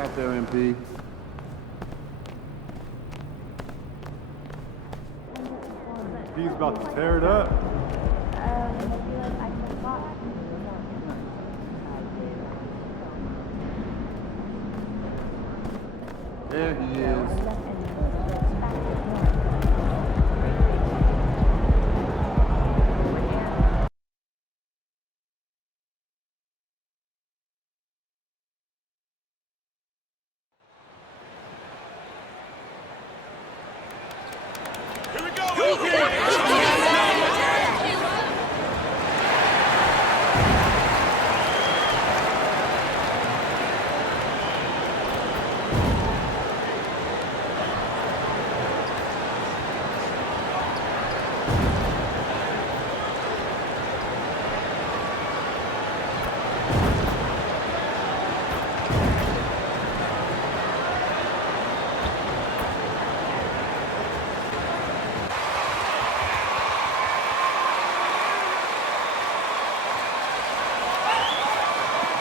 out there, MP. He's about to tear it up. There he is. Here we go!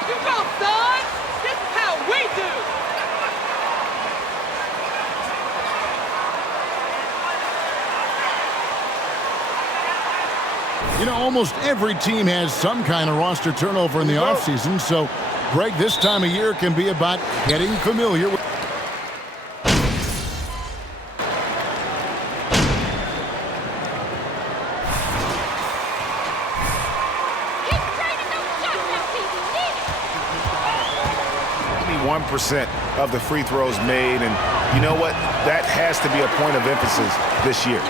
You go, son! This is how we do! You know, almost every team has some kind of roster turnover in the offseason, so, Greg, this time of year can be about getting familiar with... Keep training those shots out, TV. 1% of the free throws made, and you know what? That has to be a point of emphasis this year.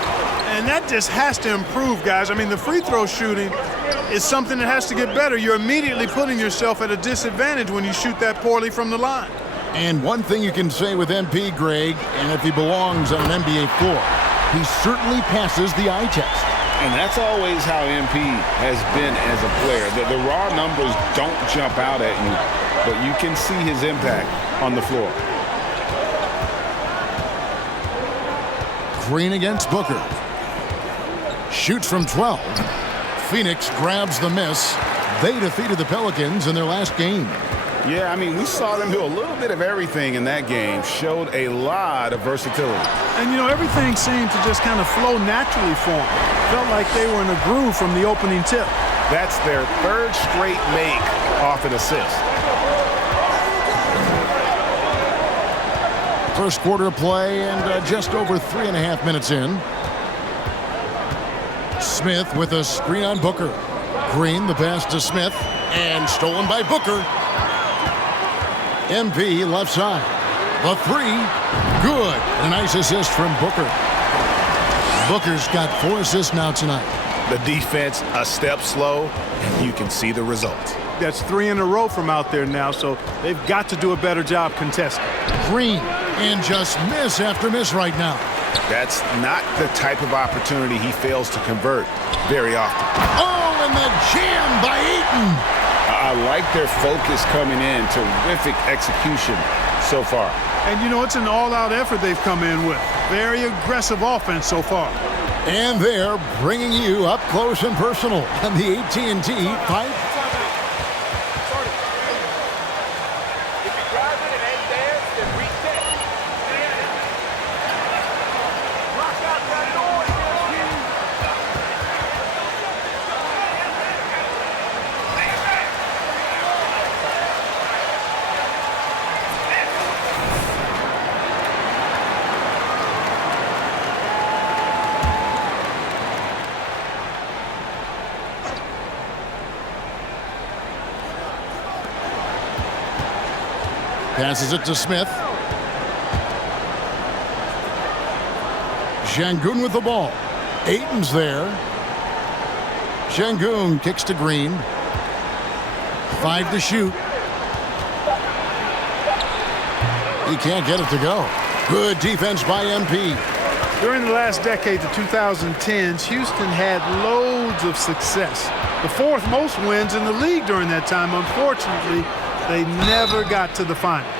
And that just has to improve, guys. I mean, the free throw shooting is something that has to get better. You're immediately putting yourself at a disadvantage when you shoot that poorly from the line. And one thing you can say with MP, Greg, and if he belongs on an NBA floor, he certainly passes the eye test. And that's always how MP has been as a player. The raw numbers don't jump out at you, but you can see his impact on the floor. Green against Booker. Shoots from 12. Phoenix grabs the miss. They defeated the Pelicans in their last game. Yeah, I mean, we saw them do a little bit of everything in that game. Showed a lot of versatility. And, you know, everything seemed to just kind of flow naturally for them. Felt like they were in a groove from the opening tip. That's their third straight make off an assist. First quarter of play and just over 3.5 minutes in. Smith with a screen on Booker. Green, the pass to Smith, and stolen by Booker. MP left side. The three, good. A nice assist from Booker. Booker's got 4 assists now tonight. The defense a step slow, and you can see the results. That's 3 in a row from out there now, so they've got to do a better job contesting. Green, and just miss after miss right now. That's not the type of opportunity he fails to convert very often. Oh, and the jam by Ayton. I like their focus coming in. Terrific execution so far. And, you know, it's an all-out effort they've come in with. Very aggressive offense so far. And they're bringing you up close and personal on the AT&T 5. Passes it to Smith. Şengün with the ball. Ayton's there. Şengün kicks to Green. 5 to shoot. He can't get it to go. Good defense by MP. During the last decade, the 2010s, Houston had loads of success. The 4th most wins in the league during that time. Unfortunately, they never got to the final.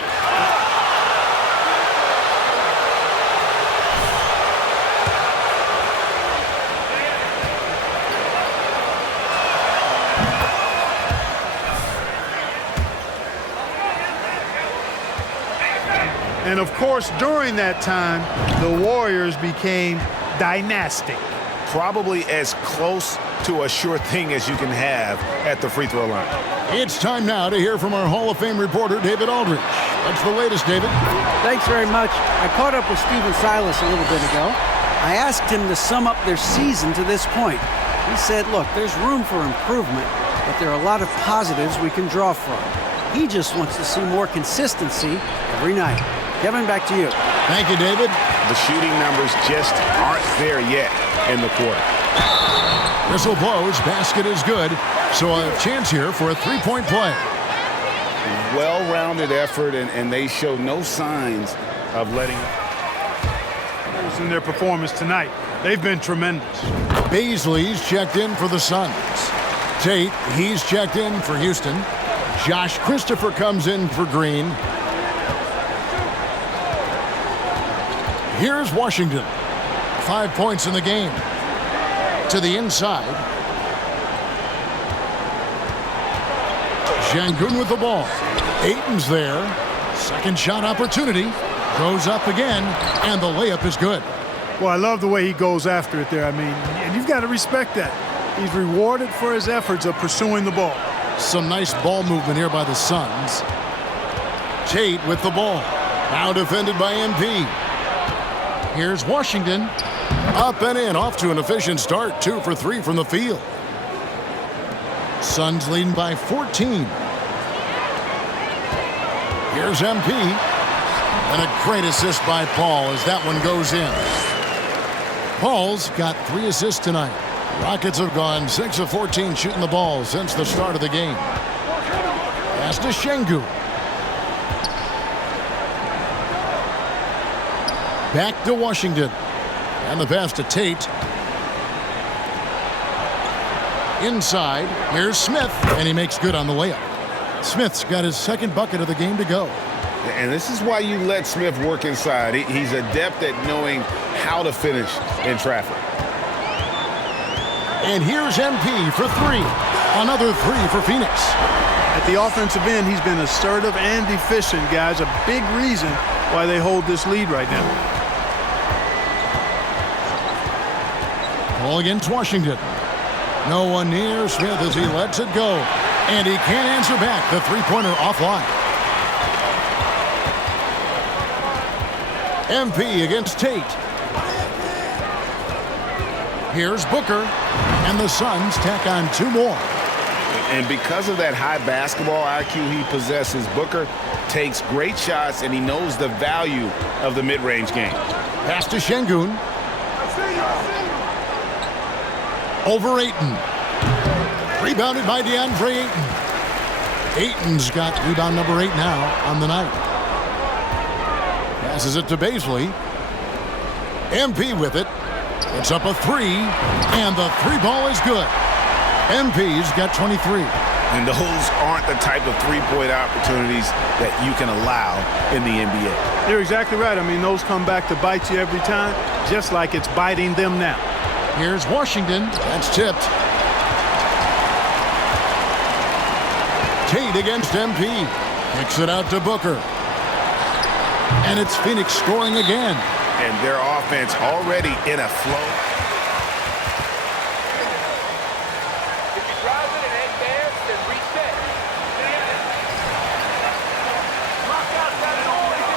And of course, during that time, the Warriors became dynastic. Probably as close to a sure thing as you can have at the free throw line. It's time now to hear from our Hall of Fame reporter, David Aldridge. What's the latest, David? Thanks very much. I caught up with Stephen Silas a little bit ago. I asked him to sum up their season to this point. He said, look, there's room for improvement, but there are a lot of positives we can draw from. He just wants to see more consistency every night. Kevin, back to you. Thank you, David. The shooting numbers just aren't there yet in the quarter. Whistle blows, basket is good, so a chance here for a three-point play. Well-rounded effort, and they show no signs of letting In their performance tonight, they've been tremendous. Baisley's checked in for the Suns. Tate, he's checked in for Houston. Josh Christopher comes in for Green. Here's Washington. 5 points in the game. To the inside. Şengün with the ball. Ayton's there. Second shot opportunity. Goes up again, and the layup is good. Well, I love the way he goes after it there. I mean, and you've got to respect that. He's rewarded for his efforts of pursuing the ball. Some nice ball movement here by the Suns. Tate with the ball. Now defended by MP. Here's Washington. Up and in, off to an efficient start. 2 for 3 from the field. Suns leading by 14. Here's MP. And a great assist by Paul as that one goes in. Paul's got 3 assists tonight. Rockets have gone 6 of 14 shooting the ball since the start of the game. Pass to Şengün. Back to Washington. And the pass to Tate. Inside, here's Smith, and he makes good on the layup. Smith's got his second bucket of the game to go. And this is why you let Smith work inside. He's adept at knowing how to finish in traffic. And here's MP for 3. Another 3 for Phoenix. At the offensive end, he's been assertive and efficient, guys. A big reason why they hold this lead right now. Ball against Washington. No one near Smith as he lets it go. And he can't answer back. The three-pointer offline. MP against Tate. Here's Booker. And the Suns tack on 2 more. And because of that high basketball IQ he possesses, Booker takes great shots, and he knows the value of the mid-range game. Pass to Şengün. Over Ayton. Rebounded by DeAndre Ayton. Ayton's got rebound number 8 now on the night. Passes it to Baisley. MP with it. It's up a 3, and the 3 ball is good. MP's got 23. And those aren't the type of three-point opportunities that you can allow in the NBA. You're exactly right. I mean, those come back to bite you every time, just like it's biting them now. Here's Washington. That's tipped. Tate against MP. Kicks it out to Booker. And it's Phoenix scoring again. And their offense already in a flow. If you drive it and head there, then reset. Lock out that noise,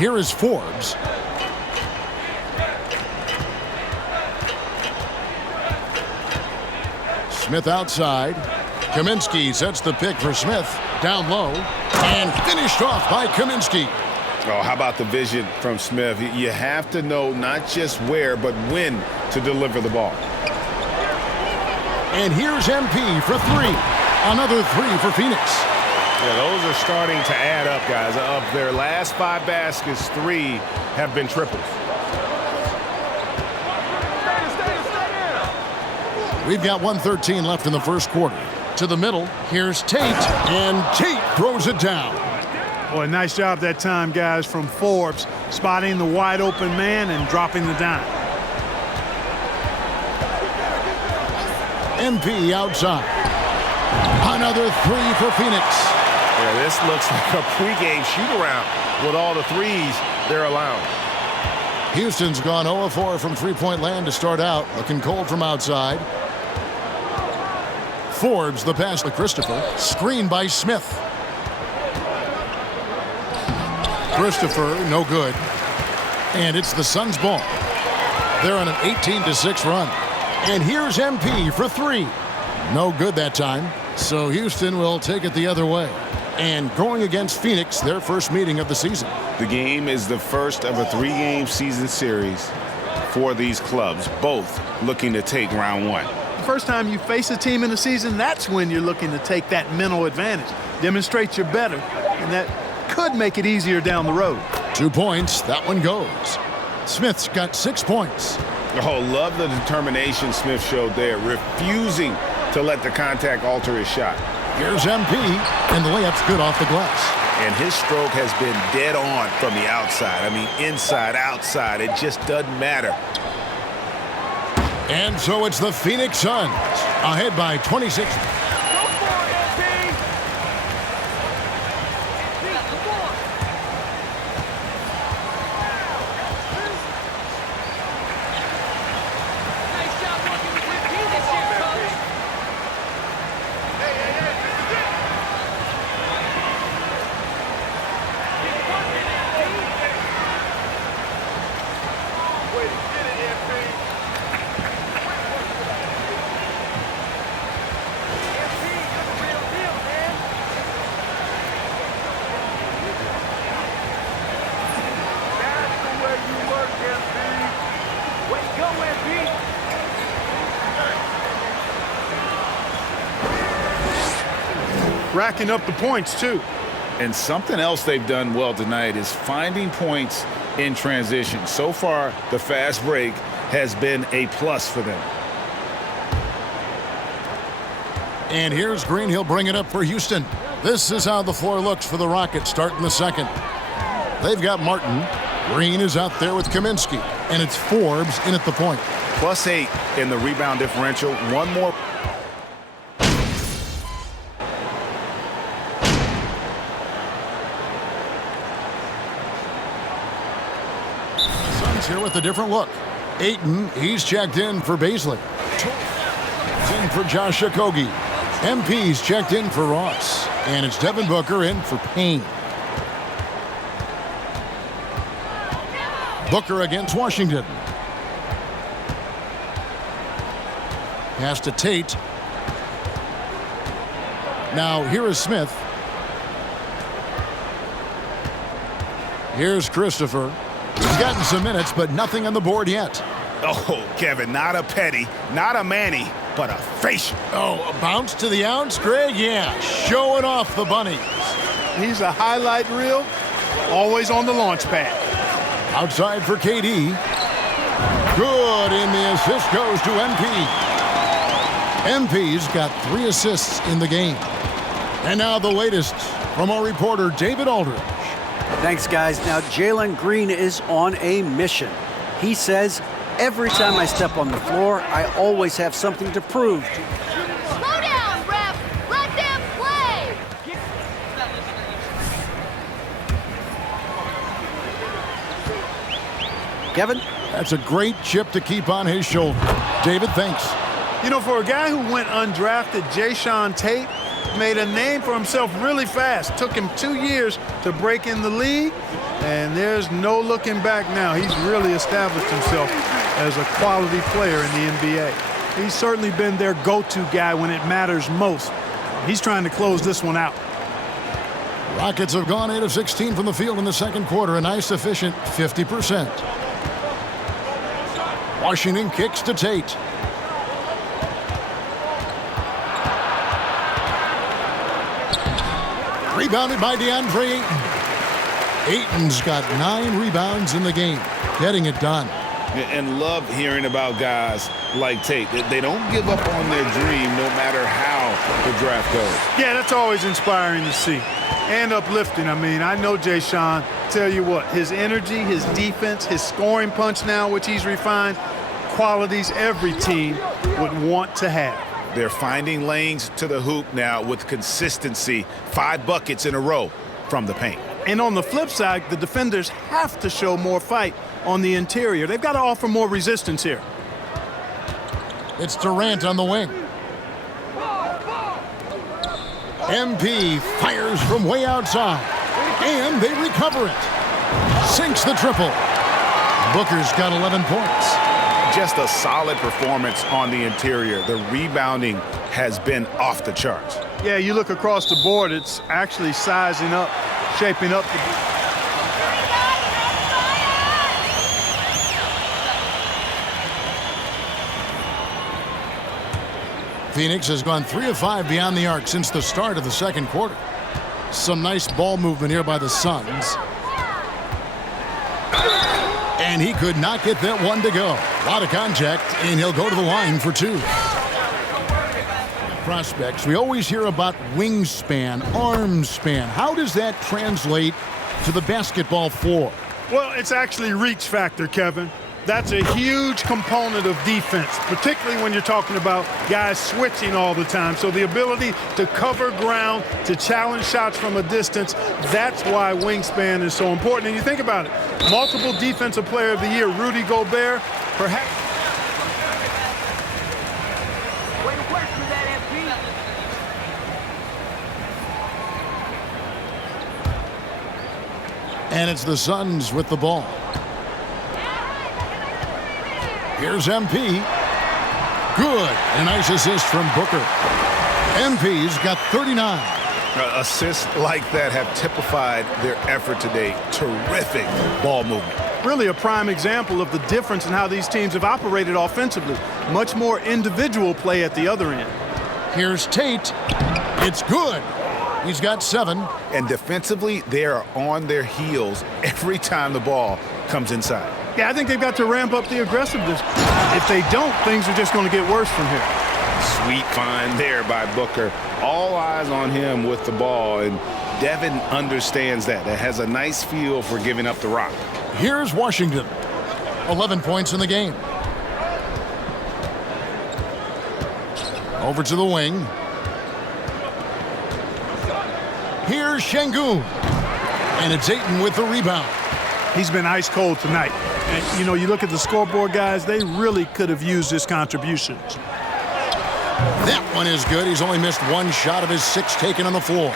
Here is Forbes. Smith outside. Kaminsky sets the pick for Smith. Down low. And finished off by Kaminsky. Oh, how about the vision from Smith? You have to know not just where, but when to deliver the ball. And here's MP for three. Another three for Phoenix. Yeah, those are starting to add up, guys. Of their last 5 baskets, 3 have been triples. We've got 1:13 left in the first quarter. To the middle, here's Tate, and Tate throws it down. Boy, nice job that time, guys, from Forbes, spotting the wide open man and dropping the dime. MP outside. Another three for Phoenix. Yeah, this looks like a pregame shoot-around with all the threes they're allowing. Houston's gone 0 of 4 from three-point land to start out, looking cold from outside. Forbes, the pass to Christopher. Screen by Smith. Christopher, no good. And it's the Suns' ball. They're on an 18-6 run. And here's MP for three. No good that time. So Houston will take it the other way. And going against Phoenix, their first meeting of the season. The game is the first of a 3-game season series for these clubs, both looking to take round 1. The first time you face a team in the season, that's when you're looking to take that mental advantage. Demonstrate you're better, and that could make it easier down the road. 2 points. That one goes. Smith's got 6 points. Oh, love the determination Smith showed there, refusing to let the contact alter his shot. Here's MP, and the layup's good off the glass. And his stroke has been dead on from the outside. I mean, inside, outside, it just doesn't matter. And so it's the Phoenix Suns, ahead by 26. Racking up the points, too. And something else they've done well tonight is finding points in transition. So far, the fast break has been a plus for them. And here's Green. He'll bring it up for Houston. This is how the floor looks for the Rockets starting the second. They've got Martin. Green is out there with Kaminsky. And it's Forbes in at the point. +8 in the rebound differential. One more. Suns here with a different look. Ayton, he's checked in for Baisley. In for Josh Okogie. MP's checked in for Ross. And it's Devin Booker in for Payne. Booker against Washington. Pass to Tate. Now here is Smith. Here's Christopher. He's gotten some minutes, but nothing on the board yet. Oh, Kevin, not a petty, not a Manny, but a facial. Oh, a bounce to the ounce, Greg? Yeah, showing off the bunnies. He's a highlight reel, always on the launch pad. Outside for KD. Good, and the assist goes to MP. MP's got 3 assists in the game. And now the latest from our reporter, David Aldridge. Thanks, guys. Now, Jalen Green is on a mission. He says, every time I step on the floor, I always have something to prove. Slow down, ref! Let them play! Kevin? That's a great chip to keep on his shoulder. David, thanks. You know, for a guy who went undrafted, Jae'Sean Tate, made a name for himself really fast. Took him 2 years to break in the league, and there's no looking back now. He's really established himself as a quality player in the NBA. He's certainly been their go-to guy when it matters most. He's trying to close this one out. Rockets have gone 8 of 16 from the field in the second quarter, a nice efficient 50%. Washington kicks to Tate. Rebounded by DeAndre Ayton. Ayton's got 9 rebounds in the game, getting it done. And love hearing about guys like Tate. They don't give up on their dream no matter how the draft goes. Yeah, that's always inspiring to see. And uplifting. I mean, I know Jay Sean, tell you what, his energy, his defense, his scoring punch now, which he's refined, qualities every team would want to have. They're finding lanes to the hoop now with consistency. 5 buckets in a row from the paint. And on the flip side, the defenders have to show more fight on the interior. They've got to offer more resistance here. It's Durant on the wing. MP fires from way outside, and they recover it. Sinks the triple. Booker's got 11 points. Just a solid performance on the interior. The rebounding has been off the charts. Yeah, you look across the board, it's actually sizing up, shaping up. Phoenix has gone 3 of 5 beyond the arc since the start of the second quarter. Some nice ball movement here by the Suns. And he could not get that one to go. A lot of contact, and he'll go to the line for 2. Prospects, we always hear about wingspan, arm span. How does that translate to the basketball floor? Well, it's actually reach factor, Kevin. That's a huge component of defense, particularly when you're talking about guys switching all the time. So the ability to cover ground, to challenge shots from a distance, that's why wingspan is so important. And you think about it, multiple Defensive Player of the Year, Rudy Gobert, perhaps. And it's the Suns with the ball. Here's MP. Good. A nice assist from Booker. MP's got 39. Assists like that have typified their effort today. Terrific ball movement. Really a prime example of the difference in how these teams have operated offensively. Much more individual play at the other end. Here's Tate. It's good. He's got 7. And defensively, they are on their heels every time the ball comes inside. Yeah, I think they've got to ramp up the aggressiveness. If they don't, things are just going to get worse from here. Sweet find there by Booker. All eyes on him with the ball, and Devin understands that. That has a nice feel for giving up the rock. Here's Washington. 11 points in the game. Over to the wing. Here's Şengün. And it's Ayton with the rebound. He's been ice cold tonight. And, you know, you look at the scoreboard, guys, they really could have used his contributions. That one is good. He's only missed 1 shot of his 6 taken on the floor.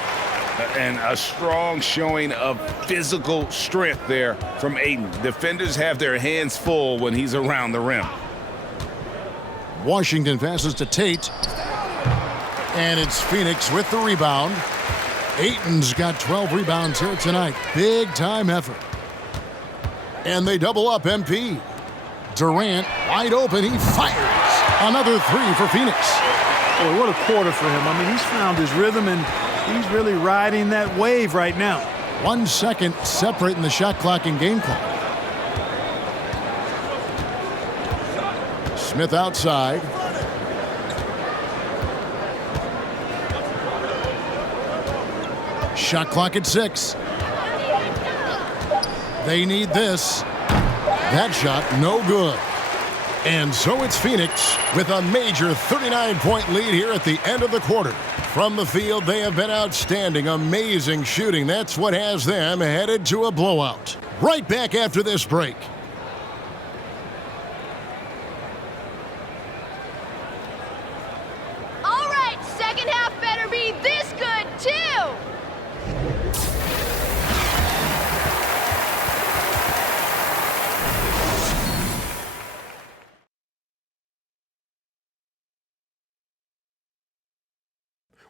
And a strong showing of physical strength there from Ayton. Defenders have their hands full when he's around the rim. Washington passes to Tate. And it's Phoenix with the rebound. Ayton's got 12 rebounds here tonight. Big time effort. And they double up MP. Durant wide open. He fires. Another 3 for Phoenix. Boy, what a quarter for him. I mean, he's found his rhythm, and he's really riding that wave right now. 1 second separating the shot clock and game clock. Smith outside. Shot clock at 6. They need this. That shot, no good. And so it's Phoenix with a major 39-point lead here at the end of the quarter. From the field, they have been outstanding. Amazing shooting. That's what has them headed to a blowout. Right back after this break. All right, second half better be this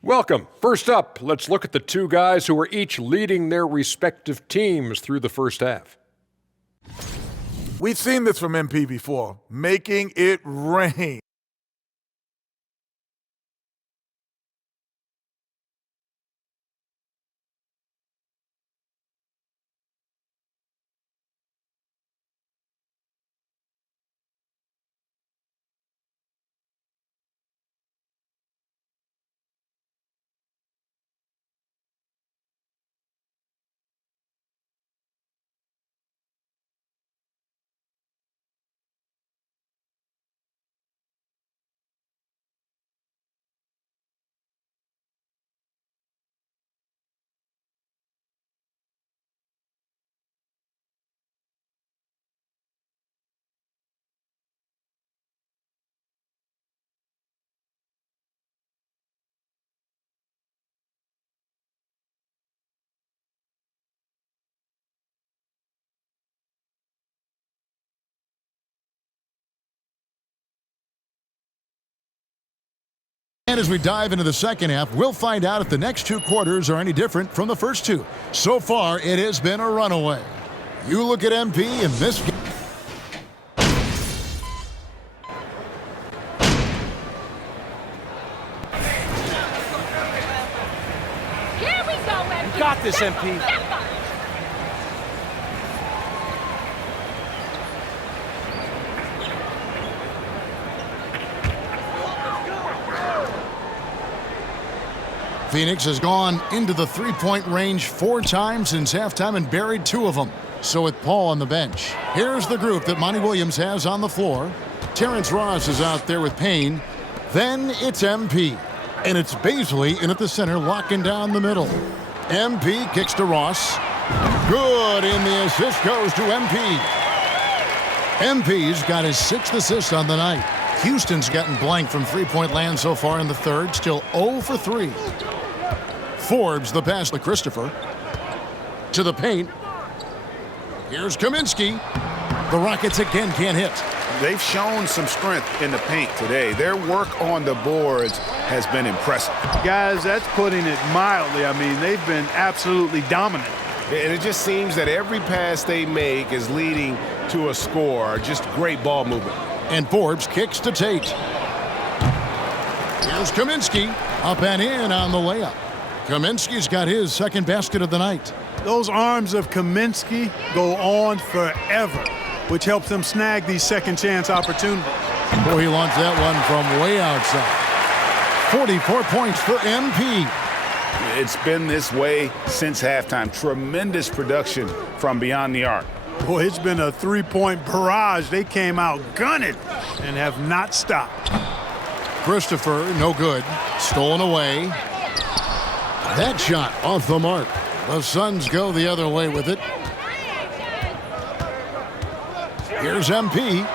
Welcome. First up, let's look at the two guys who are each leading their respective teams through the first half. We've seen this from MP before, making it rain. And as we dive into the second half, we'll find out if the next two quarters are any different from the first two. So far, it has been a runaway. You look at MP in this game. Here we go, MP. You got this, MP. Phoenix has gone into the three-point range 4 times since halftime and buried 2 of them. So with Paul on the bench, here's the group that Monty Williams has on the floor. Terrence Ross is out there with Payne. Then it's MP. And it's Bazley in at the center, locking down the middle. MP kicks to Ross. Good, and the assist goes to MP. MP's got his 6th assist on the night. Houston's gotten blank from three-point land so far in the third, still 0 for 3. Forbes the pass to Christopher. To the paint. Here's Kaminsky. The Rockets again can't hit. They've shown some strength in the paint today. Their work on the boards has been impressive. Guys, that's putting it mildly. I mean, they've been absolutely dominant. And it just seems that every pass they make is leading to a score. Just great ball movement. And Forbes kicks to Tate. Here's Kaminsky. Up and in on the layup. Kaminsky's got his 2nd basket of the night. Those arms of Kaminsky go on forever, which helps him snag these second chance opportunities. Boy, he launched that one from way outside. 44 points for MP. It's been this way since halftime. Tremendous production from beyond the arc. Boy, it's been a three-point barrage. They came out gunning and have not stopped. Christopher, no good. Stolen away. That shot off the mark. The Suns go the other way with it. Here's MP.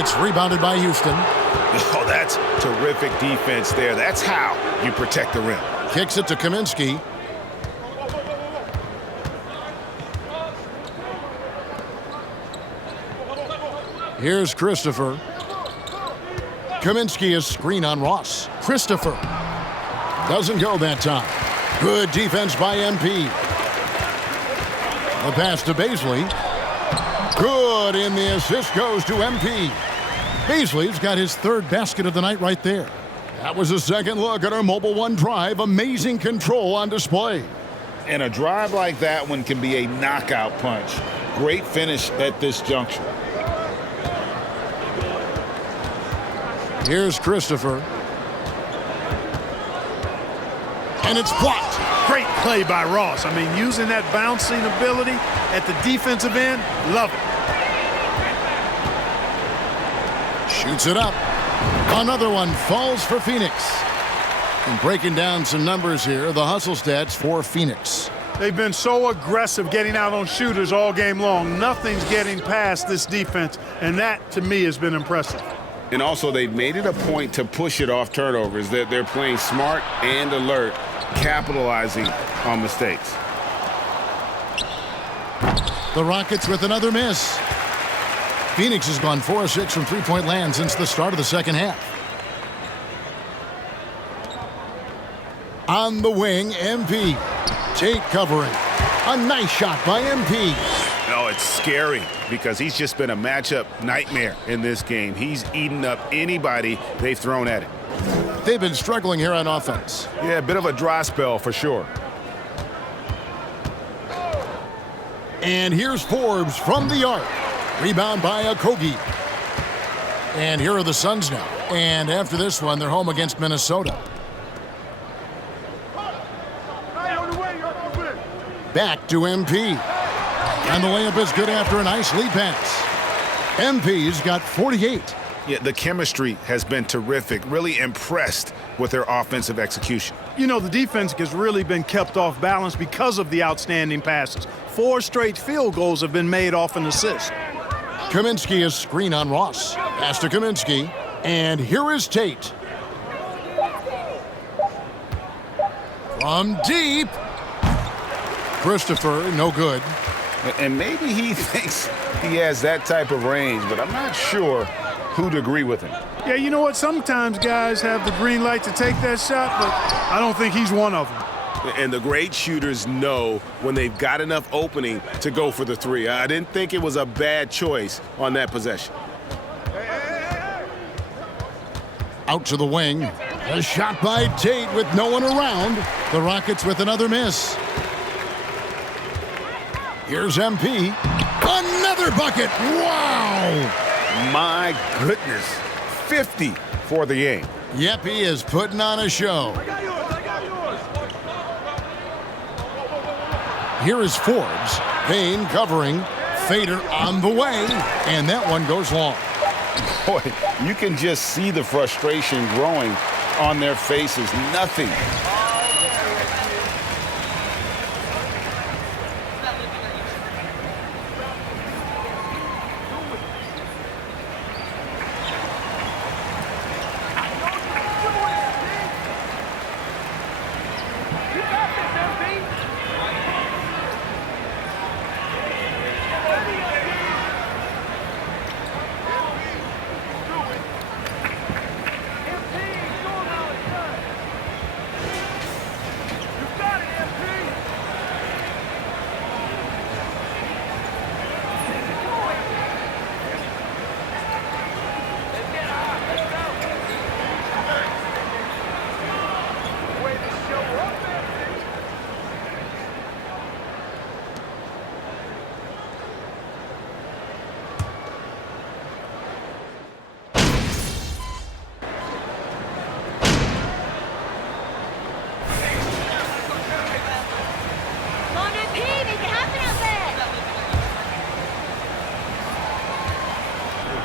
It's rebounded by Houston. Oh, that's terrific defense there. That's how you protect the rim. Kicks it to Kaminsky. Here's Christopher. Kaminsky is screen on Ross. Christopher doesn't go that time. Good defense by MP. The pass to Bazley. Good, and the assist goes to MP. Bazley's got his 3rd basket of the night right there. That was a second look at our Mobile One drive. Amazing control on display. And a drive like that one can be a knockout punch. Great finish at this juncture. Here's Christopher. And it's blocked. Great play by Ross. I mean, using that bouncing ability at the defensive end, love it. Shoots it up. Another one falls for Phoenix. And breaking down some numbers here, the hustle stats for Phoenix. They've been so aggressive getting out on shooters all game long. Nothing's getting past this defense, and that, to me, has been impressive. And also, they've made it a point to push it off turnovers. They're playing smart and alert, capitalizing on mistakes. The Rockets with another miss. Phoenix has gone 4 of 6 from three-point land since the start of the second half. On the wing, MP. Tate covering. A nice shot by MP. No, it's scary because he's just been a matchup nightmare in this game. He's eaten up anybody they've thrown at him. They've been struggling here on offense. Yeah, a bit of a dry spell for sure. And here's Forbes from the arc. Rebound by Okogie. And here are the Suns now. And after this one, they're home against Minnesota. Back to MP. And the layup is good after a nice lead pass. MP's got 48. Yeah, the chemistry has been terrific. Really impressed with their offensive execution. You know, the defense has really been kept off balance because of the outstanding passes. 4 straight field goals have been made off an assist. Kaminsky is screen on Ross. Pass to Kaminsky. And here is Tate. From deep. Christopher, no good. And maybe he thinks he has that type of range, but I'm not sure who'd agree with him. Yeah, you know what? Sometimes guys have the green light to take that shot, but I don't think he's one of them. And the great shooters know when they've got enough opening to go for the three. I didn't think it was a bad choice on that possession. Out to the wing. A shot by Tate with no one around. The Rockets with another miss. Here's MP. Another bucket. Wow. My goodness. 50 for the game. Yep, he is putting on a show. Here is Forbes. Payne covering. Fader on the way. And that one goes long. Boy, you can just see the frustration growing on their faces. Nothing.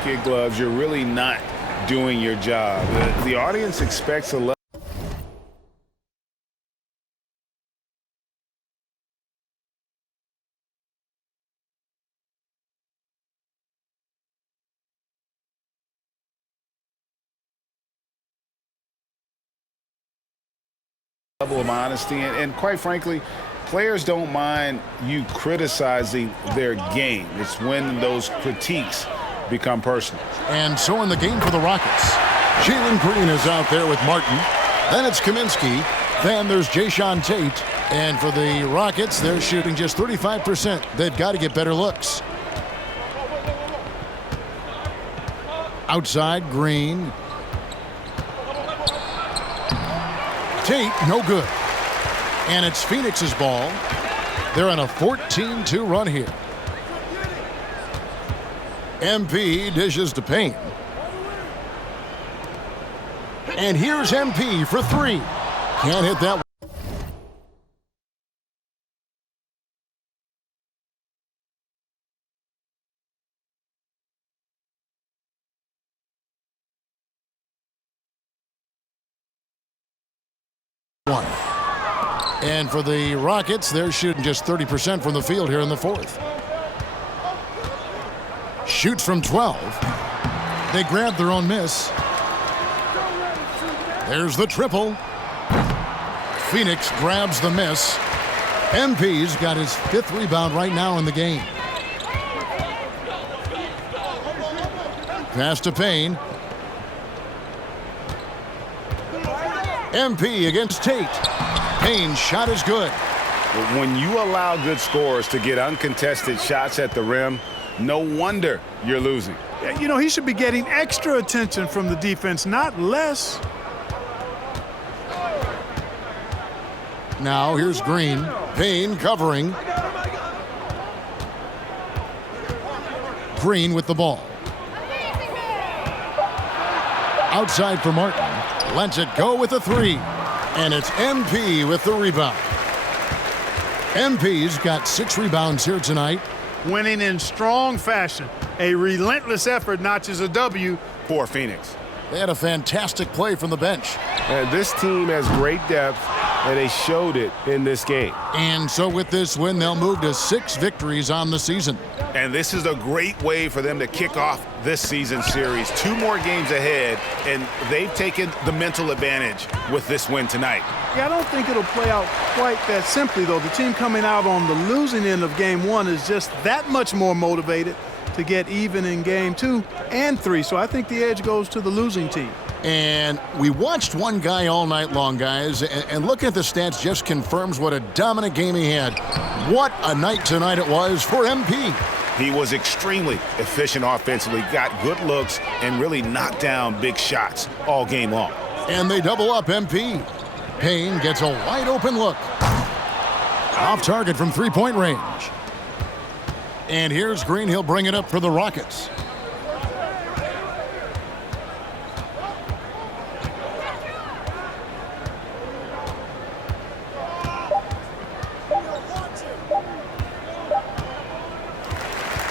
Kid Gloves, you're really not doing your job. The audience expects a level of honesty, and quite frankly, players don't mind you criticizing their game. It's when those critiques become personal. And so in the game for the Rockets, Jalen Green is out there with Martin. Then it's Kaminsky. Then there's Jae'Sean Tate. And for the Rockets, they're shooting just 35%. They've got to get better looks. Outside, Green. Tate, no good. And it's Phoenix's ball. They're on a 14-2 run here. MP dishes to Payne. And here's MP for three. Can't hit that one. And for the Rockets, they're shooting just 30% from the field here in the fourth. Shoots from 12. They grab their own miss. There's the triple. Phoenix grabs the miss. MP's got his 5th rebound right now in the game. Pass to Payne. MP against Tate. Payne's shot is good. When you allow good scorers to get uncontested shots at the rim, no wonder you're losing. You know, he should be getting extra attention from the defense, not less. Now here's Green. Payne covering. Green with the ball. Outside for Martin. Lets it go with a three. And it's MP with the rebound. MP's got 6 rebounds here tonight. Winning in strong fashion. A relentless effort notches a W for Phoenix. They had a fantastic play from the bench. And this team has great depth, and they showed it in this game. And so with this win, they'll move to 6 victories on the season. And this is a great way for them to kick off this season series. 2 more games ahead, and they've taken the mental advantage with this win tonight. Yeah, I don't think it'll play out quite that simply, though. The team coming out on the losing end of game 1 is just that much more motivated to get even in game 2 and 3. So I think the edge goes to the losing team. And we watched one guy all night long, guys, and looking at the stats just confirms what a dominant game he had. What a night tonight it was for MP. He was extremely efficient offensively, got good looks, and really knocked down big shots all game long. And they double up MP. Payne gets a wide open look. Off target from three-point range. And here's Green. He'll bring it up for the Rockets.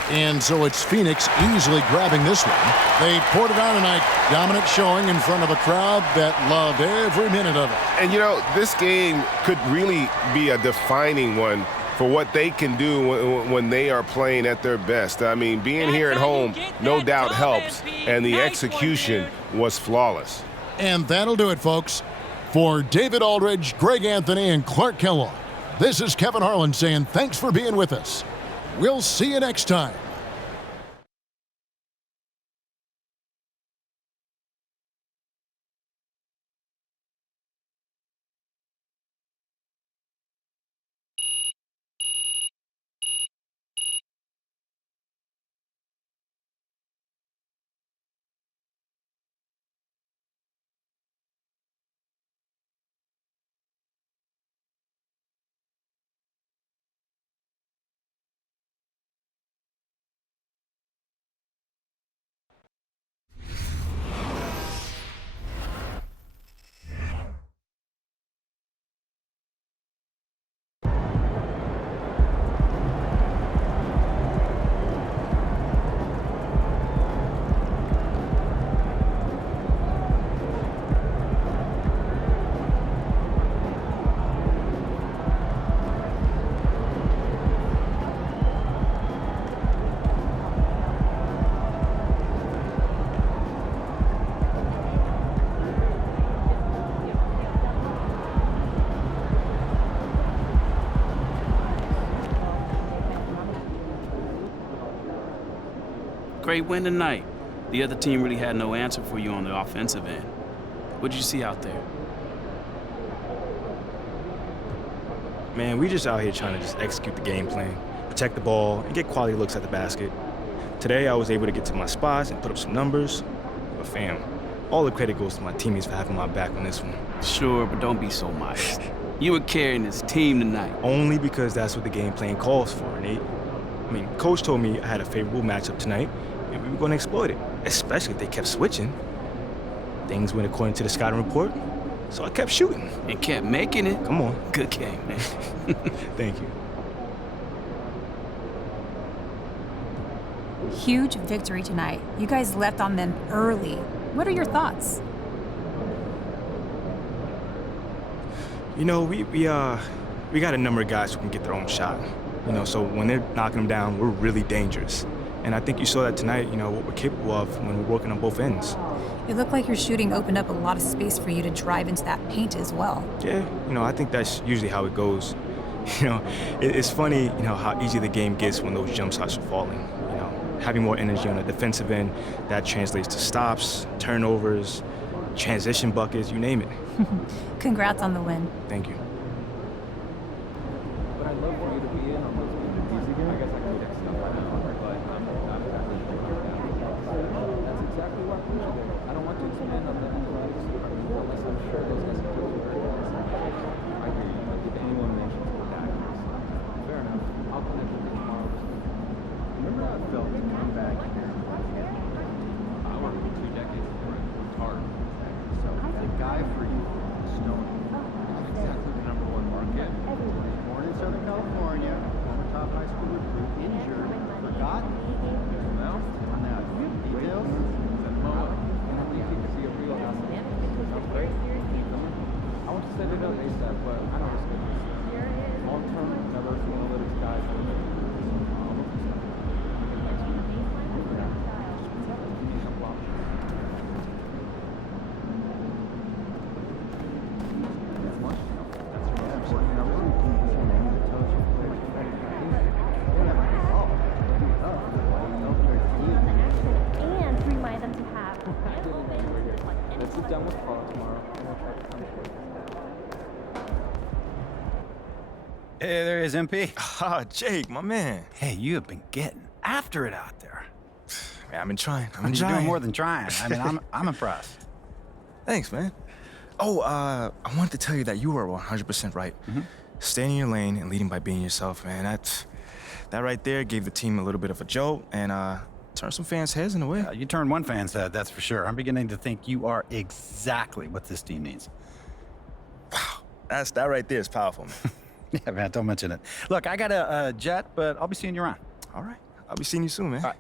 And so it's Phoenix easily grabbing this one. They poured it on tonight. Dominant showing in front of a crowd that loved every minute of it. And, you know, this game could really be a defining one for what they can do when they are playing at their best. I mean, being here at home no doubt helps, and the execution was flawless. And that'll do it, folks. For David Aldridge, Greg Anthony, and Clark Kellogg, this is Kevin Harlan saying thanks for being with us. We'll see you next time. Great win tonight. The other team really had no answer for you on the offensive end. What did you see out there? Man, we just out here trying to just execute the game plan, protect the ball, and get quality looks at the basket. Today, I was able to get to my spots and put up some numbers. But fam, all the credit goes to my teammates for having my back on this one. Sure, but don't be so modest. You were carrying this team tonight. Only because that's what the game plan calls for, Nate. I mean, Coach told me I had a favorable matchup tonight, and we were going to exploit it, especially if they kept switching. Things went according to the scouting report, so I kept shooting. And kept making it. Come on. Good game, man. Thank you. Huge victory tonight. You guys left on them early. What are your thoughts? You know, we got a number of guys who can get their own shot. You know, so when they're knocking them down, we're really dangerous. And I think you saw that tonight, you know, what we're capable of when we're working on both ends. It looked like your shooting opened up a lot of space for you to drive into that paint as well. Yeah, you know, I think that's usually how it goes. You know, it's funny, you know, how easy the game gets when those jump shots are falling. You know, having more energy on the defensive end, that translates to stops, turnovers, transition buckets, you name it. Congrats on the win. Thank you. done with Paul tomorrow, and we'll try to come to Hey, there is MP. Ah, Jake, my man. Hey, you have been getting after it out there. Man, I've been trying. You're doing more than trying. I mean, I'm impressed. Thanks, man. Oh, I wanted to tell you that you were 100% right. Staying in your lane and leading by being yourself, man. That right there gave the team a little bit of a jolt and turned some fans' heads in a way. You turned one fan's head, that's for sure. I'm beginning to think you are exactly what this team needs. Wow, that right there is powerful, man. Yeah, man, don't mention it. Look, I got a jet, but I'll be seeing you around. All right, I'll be seeing you soon, man. All right.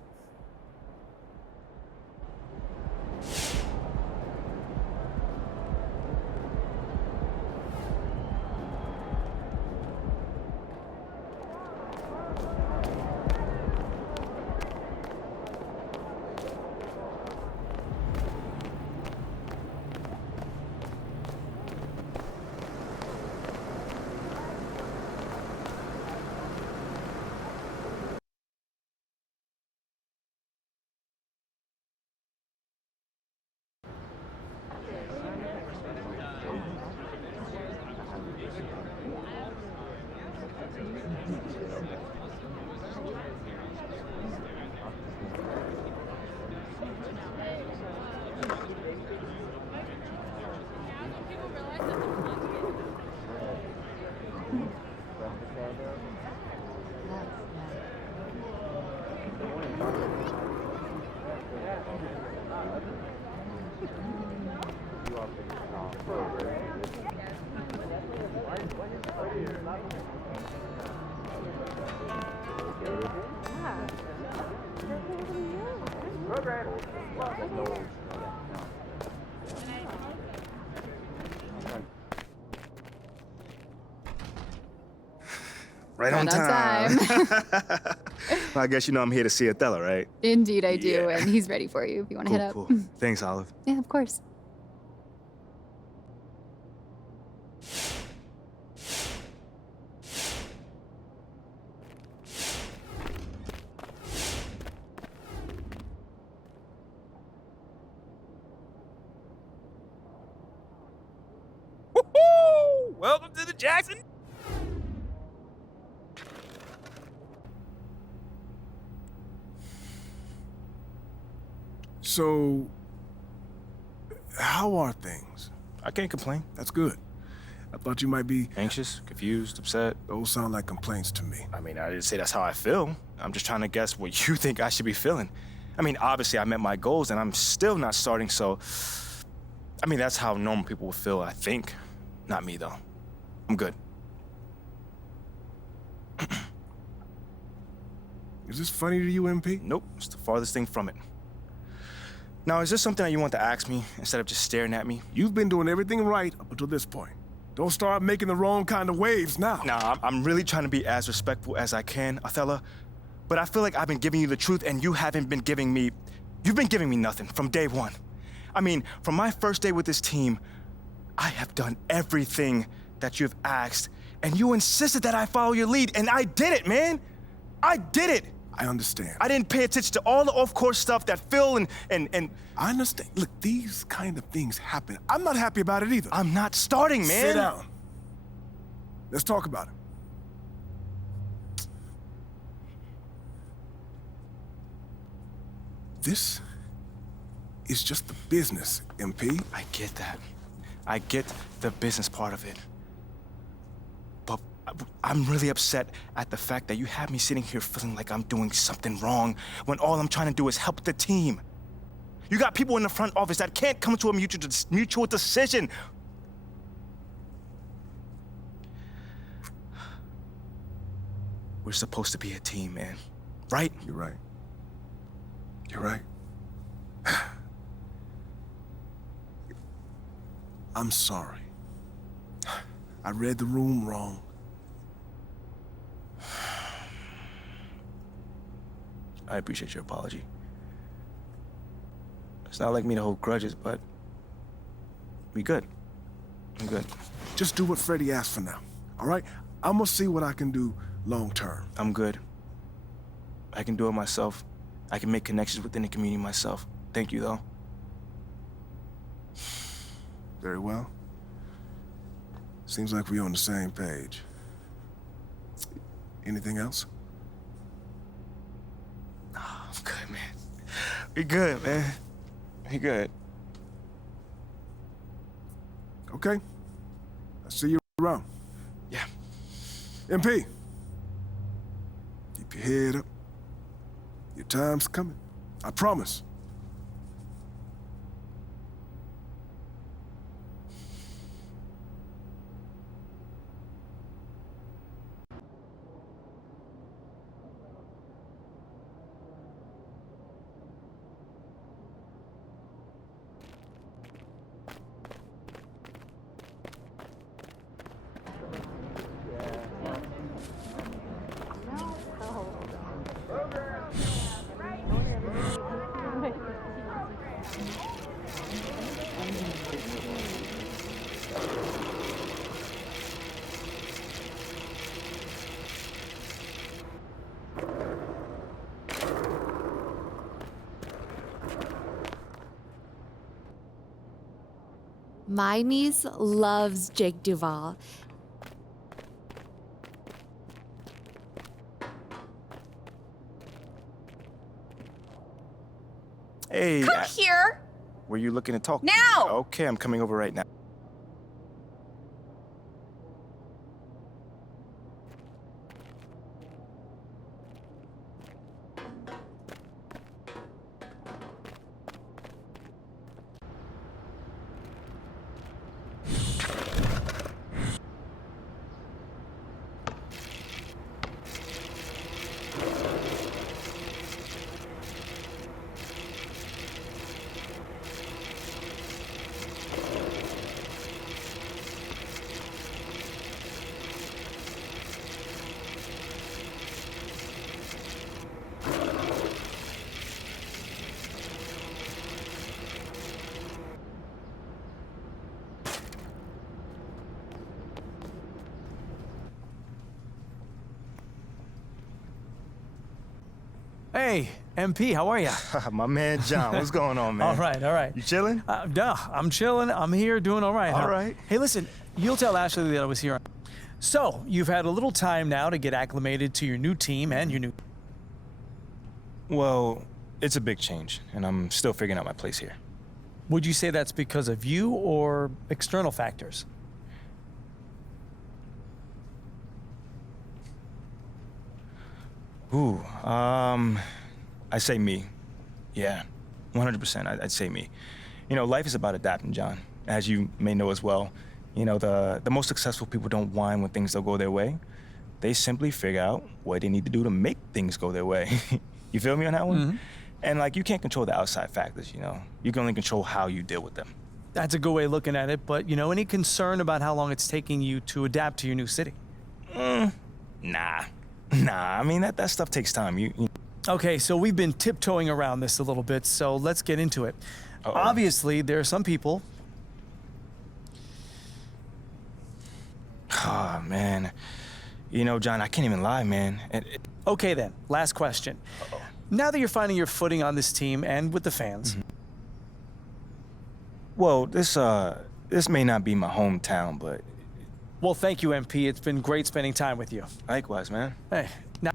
Right on time. Well, I guess you know I'm here to see Othello, right? Indeed, I do, and he's ready for you if you want to head up. Cool. Thanks, Olive. Yeah, of course. Woohoo! Welcome to the Jackson. So, how are things? I can't complain. That's good. I thought you might be... Anxious, confused, upset. Those sound like complaints to me. I mean, I didn't say that's how I feel. I'm just trying to guess what you think I should be feeling. I mean, obviously I met my goals and I'm still not starting, so... I mean, that's how normal people would feel, I think. Not me, though. I'm good. Is this funny to you, MP? Nope, it's the farthest thing from it. Now, is this something that you want to ask me instead of just staring at me? You've been doing everything right up until this point. Don't start making the wrong kind of waves now. Nah, I'm really trying to be as respectful as I can, Othello. But I feel like I've been giving you the truth and you haven't been giving me... You've been giving me nothing from day one. I mean, from my first day with this team, I have done everything that you've asked, and you insisted that I follow your lead, and I did it, man! I did it! I understand. I didn't pay attention to all the off-course stuff that Phil and... I understand. Look, these kind of things happen. I'm not happy about it either. I'm not starting, man! Sit down. Let's talk about it. This is just the business, MP. I get that. I get the business part of it. But I'm really upset at the fact that you have me sitting here feeling like I'm doing something wrong when all I'm trying to do is help the team. You got people in the front office that can't come to a mutual decision. We're supposed to be a team, man. Right? You're right. You're right. I'm sorry. I read the room wrong. I appreciate your apology. It's not like me to hold grudges, but we good. I'm good. Just do what Freddie asked for now, all right? I'm gonna see what I can do long term. I'm good. I can do it myself. I can make connections within the community myself. Thank you, though. Very well. Seems like we're on the same page. Anything else? Oh, I'm good, man. We good, man. We good. Okay. I'll see you around. Yeah. MP. Keep your head up. Your time's coming. I promise. My niece loves Jake Duvall. Hey. Come here! Were you looking to talk? Now! Okay, I'm coming over right now. Hey, MP, how are you? My man John, what's going on, man? All right. You chilling? No, I'm chilling. I'm here doing all right. All right. Hey, listen, you'll tell Ashley that I was here. So, you've had a little time now to get acclimated to your new team and your new... Well, it's a big change, and I'm still figuring out my place here. Would you say that's because of you or external factors? Ooh, I say me. Yeah, 100%, I'd say me. You know, life is about adapting, John. As you may know as well, you know, the most successful people don't whine when things don't go their way. They simply figure out what they need to do to make things go their way. You feel me on that one? Mm-hmm. And, like, you can't control the outside factors, you know? You can only control how you deal with them. That's a good way of looking at it, but, you know, any concern about how long it's taking you to adapt to your new city? Nah, I mean, that stuff takes time. You... Okay, so we've been tiptoeing around this a little bit, so let's get into it. Uh-oh. Obviously, there are some people... Oh, man. You know, John, I can't even lie, man. Okay, then. Last question. Uh-oh. Now that you're finding your footing on this team and with the fans... Mm-hmm. Well, this may not be my hometown, but... Well, thank you, MP. It's been great spending time with you. Likewise, man. Hey, now...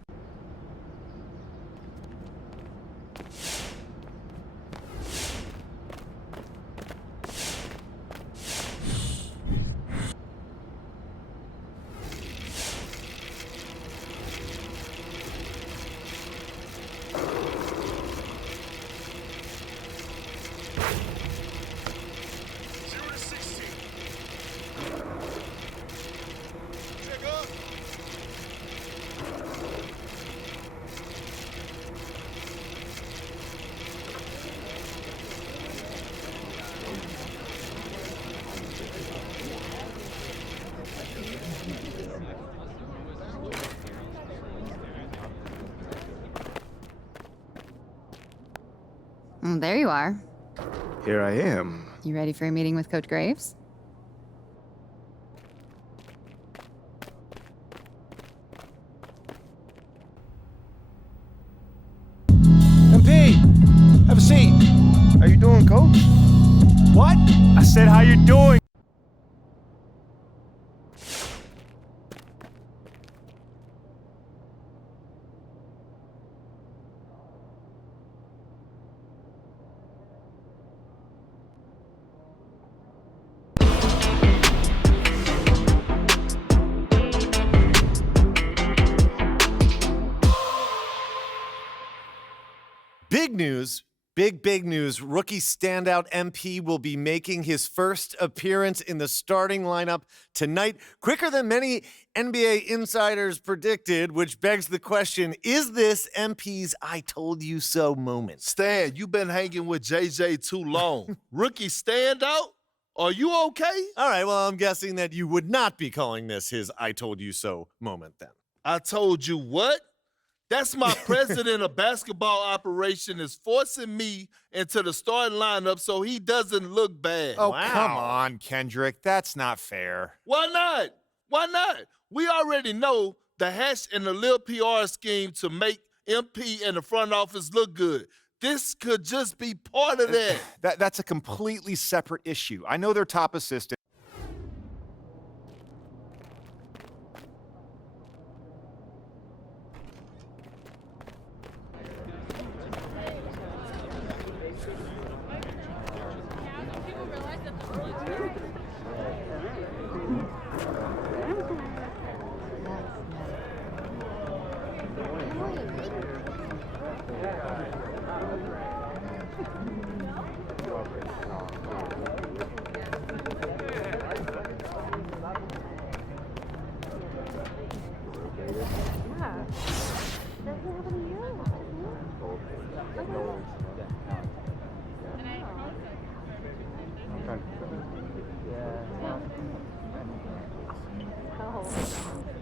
There you are. Here I am. You ready for a meeting with Coach Graves? MP! Have a seat. How you doing, Coach? What? I said, how you doing? Big news. Big news. Rookie standout MP will be making his first appearance in the starting lineup tonight, quicker than many NBA insiders predicted, which begs the question, is this MP's I told you so moment? Stan, you've been hanging with JJ too long. Rookie standout? Are you okay? All right, well, I'm guessing that you would not be calling this his I told you so moment then. I told you what? That's my president of basketball operation is forcing me into the starting lineup so he doesn't look bad. Oh, come on, Kendrick. That's not fair. Why not? Why not? We already know the hash and the Lil PR scheme to make MP and the front office look good. This could just be part of that. That's a completely separate issue. I know their top assistant.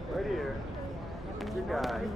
Right here. Your guy.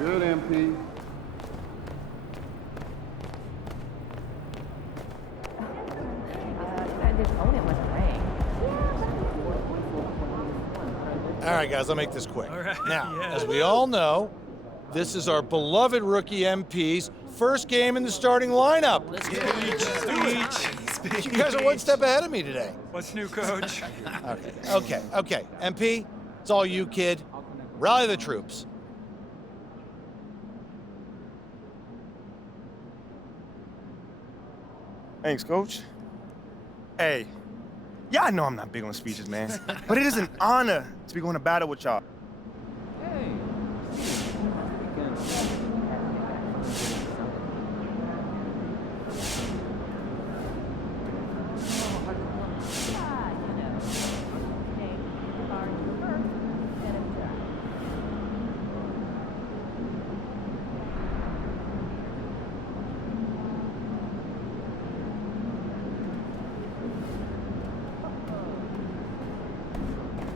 Good, MP. All right, guys, I'll make this quick. Now, as we all know, this is our beloved rookie MP's first game in the starting lineup. Let's go. Speech. You guys are one step ahead of me today. What's new, Coach? Okay. MP, it's all you, kid. Rally the troops. Thanks, Coach. Hey, yeah, I know I'm not big on speeches, man, but it is an honor to be going to battle with y'all.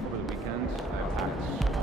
Over the weekend, I packed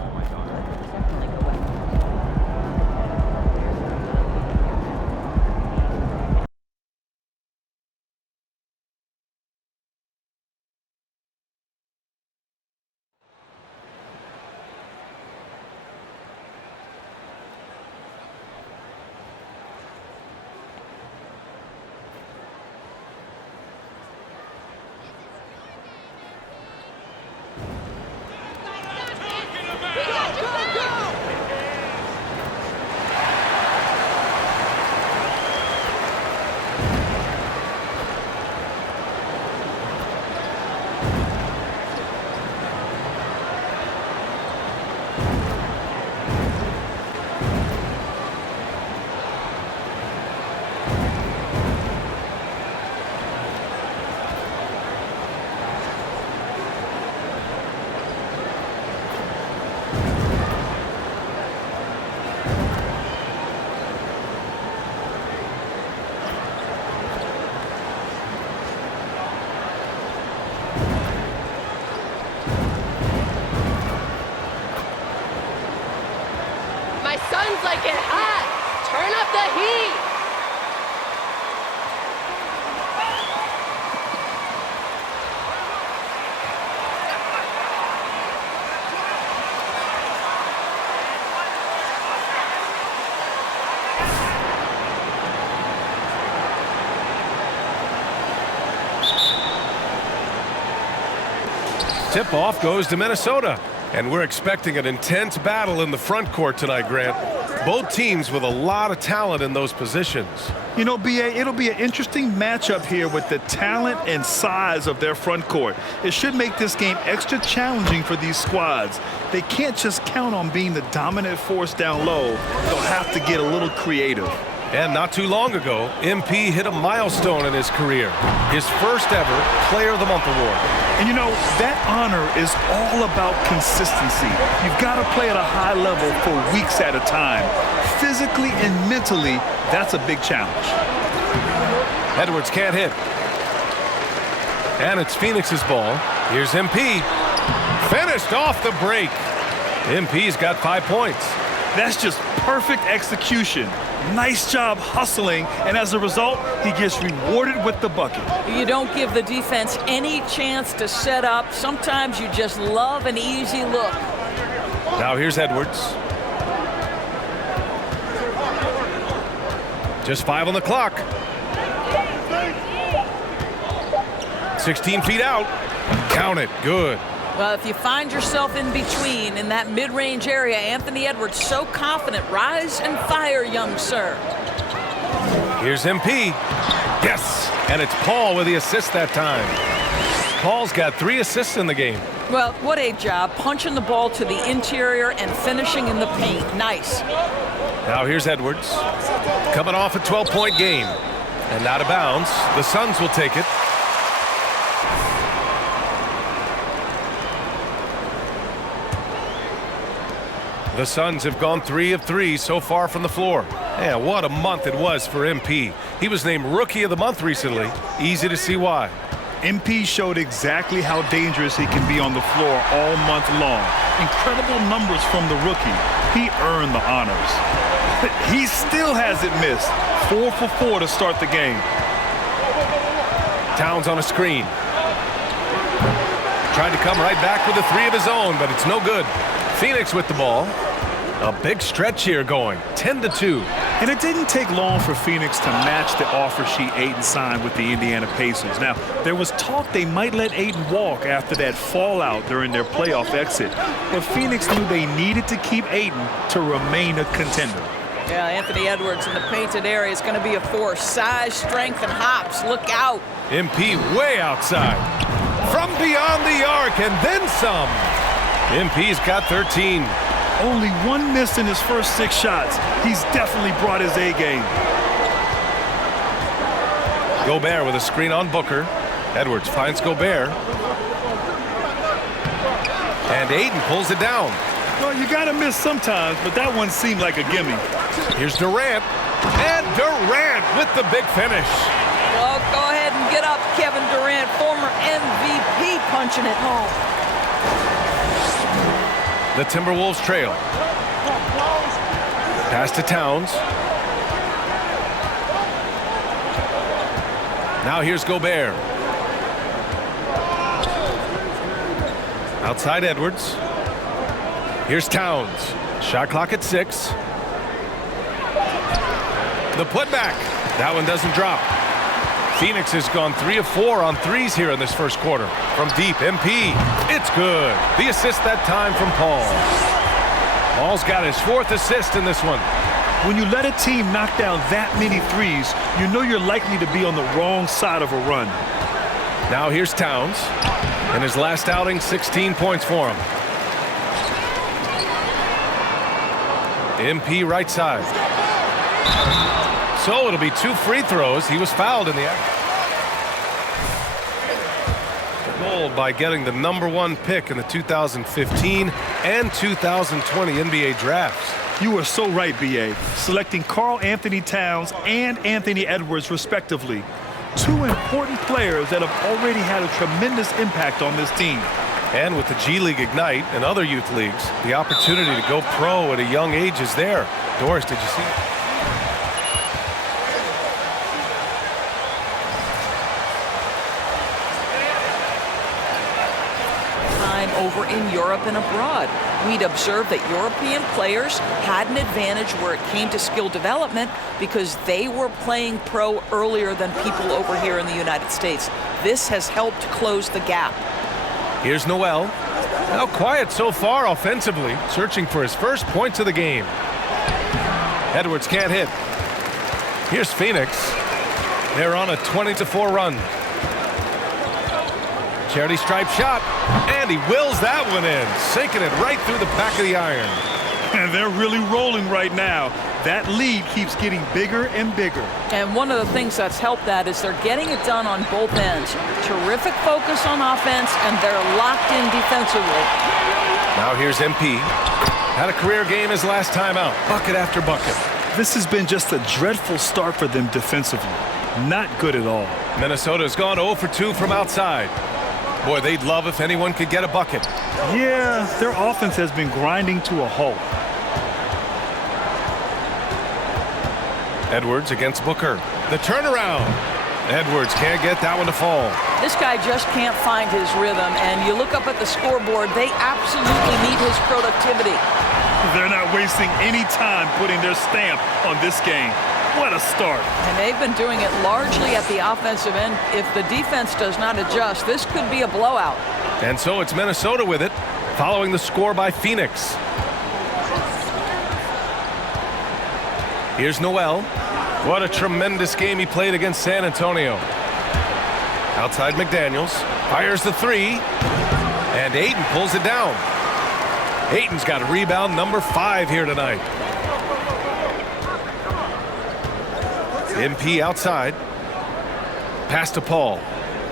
the Heat. Tip-off goes to Minnesota. And we're expecting an intense battle in the front court tonight, Grant. Both teams with a lot of talent in those positions. You know, B.A., it'll be an interesting matchup here with the talent and size of their front court. It should make this game extra challenging for these squads. They can't just count on being the dominant force down low. They'll have to get a little creative. And not too long ago, MP hit a milestone in his career. His first ever Player of the Month award. And you know, that honor is all about consistency. You've got to play at a high level for weeks at a time. Physically and mentally, that's a big challenge. Edwards can't hit. And it's Phoenix's ball. Here's MP. Finished off the break. MP's got 5 points. That's just perfect execution. Nice job hustling, and as a result, he gets rewarded with the bucket. You don't give the defense any chance to set up. Sometimes you just love an easy look. Now here's Edwards. Just 5 on the clock. 16 feet out. Count it. Good. Well, if you find yourself in between in that mid-range area, Anthony Edwards so confident. Rise and fire, young sir. Here's MP. Yes, and it's Paul with the assist that time. Paul's got 3 assists in the game. Well, what a job punching the ball to the interior and finishing in the paint. Nice. Now here's Edwards. Coming off a 12-point game. And out of bounds. The Suns will take it. The Suns have gone 3 of 3 so far from the floor. Yeah, what a month it was for MP. He was named Rookie of the Month recently. Easy to see why. MP showed exactly how dangerous he can be on the floor all month long. Incredible numbers from the rookie. He earned the honors. He still hasn't missed. 4 for 4 to start the game. Towns on a screen. Trying to come right back with a 3 of his own, but it's no good. Phoenix with the ball. A big stretch here going, 10-2. And it didn't take long for Phoenix to match the offer sheet Ayton signed with the Indiana Pacers. Now, there was talk they might let Ayton walk after that fallout during their playoff exit. But Phoenix knew they needed to keep Ayton to remain a contender. Yeah, Anthony Edwards in the painted area is going to be a force. Size, strength, and hops. Look out. MP way outside. From beyond the arc and then some. MP's got 13. Only 1 miss in his first 6 shots. He's definitely brought his A game. Gobert with a screen on Booker. Edwards finds Gobert. And Ayton pulls it down. Well, you got to miss sometimes, but that one seemed like a gimme. Here's Durant. And Durant with the big finish. Well, go ahead and get up, Kevin Durant, former MVP, punching it home. The Timberwolves trail. Pass to Towns. Now here's Gobert. Outside Edwards. Here's Towns. Shot clock at 6. The putback. That one doesn't drop. Phoenix has gone 3 of 4 on threes here in this first quarter. From deep, MP. It's good. The assist that time from Paul. Paul's got his 4th assist in this one. When you let a team knock down that many threes, you know you're likely to be on the wrong side of a run. Now here's Towns. In his last outing, 16 points for him. MP right side. So it'll be 2 free throws. He was fouled in the act. Gold by getting the #1 pick in the 2015 and 2020 NBA drafts. You are so right, B.A. Selecting Karl Anthony Towns and Anthony Edwards, respectively. 2 important players that have already had a tremendous impact on this team. And with the G League Ignite and other youth leagues, the opportunity to go pro at a young age is there. Doris, did you see it? over in Europe and abroad. We'd observed that European players had an advantage where it came to skill development because they were playing pro earlier than people over here in the United States. This has helped close the gap. Here's Noel. Now quiet so far offensively, searching for his first points of the game. Edwards can't hit. Here's Phoenix. They're on a 20-4 run. Charity stripe shot, and he wills that one in, sinking it right through the back of the iron. And they're really rolling right now. That lead keeps getting bigger and bigger. And one of the things that's helped that is they're getting it done on both ends. Terrific focus on offense, and they're locked in defensively. Now here's MP. Had a career game his last time out, bucket after bucket. This has been just a dreadful start for them defensively. Not good at all. Minnesota's gone 0 for 2 from outside. Boy, they'd love if anyone could get a bucket. Yeah, their offense has been grinding to a halt. Edwards against Booker. The turnaround. Edwards can't get that one to fall. This guy just can't find his rhythm, and you look up at the scoreboard, they absolutely need his productivity. They're not wasting any time putting their stamp on this game. What a start. And they've been doing it largely at the offensive end. If the defense does not adjust, this could be a blowout. And so it's Minnesota with it, following the score by Phoenix. Here's Noel. What a tremendous game he played against San Antonio. Outside McDaniels, fires the three, and Ayton pulls it down. Ayton's got rebound number 5 here tonight. MP outside. Pass to Paul.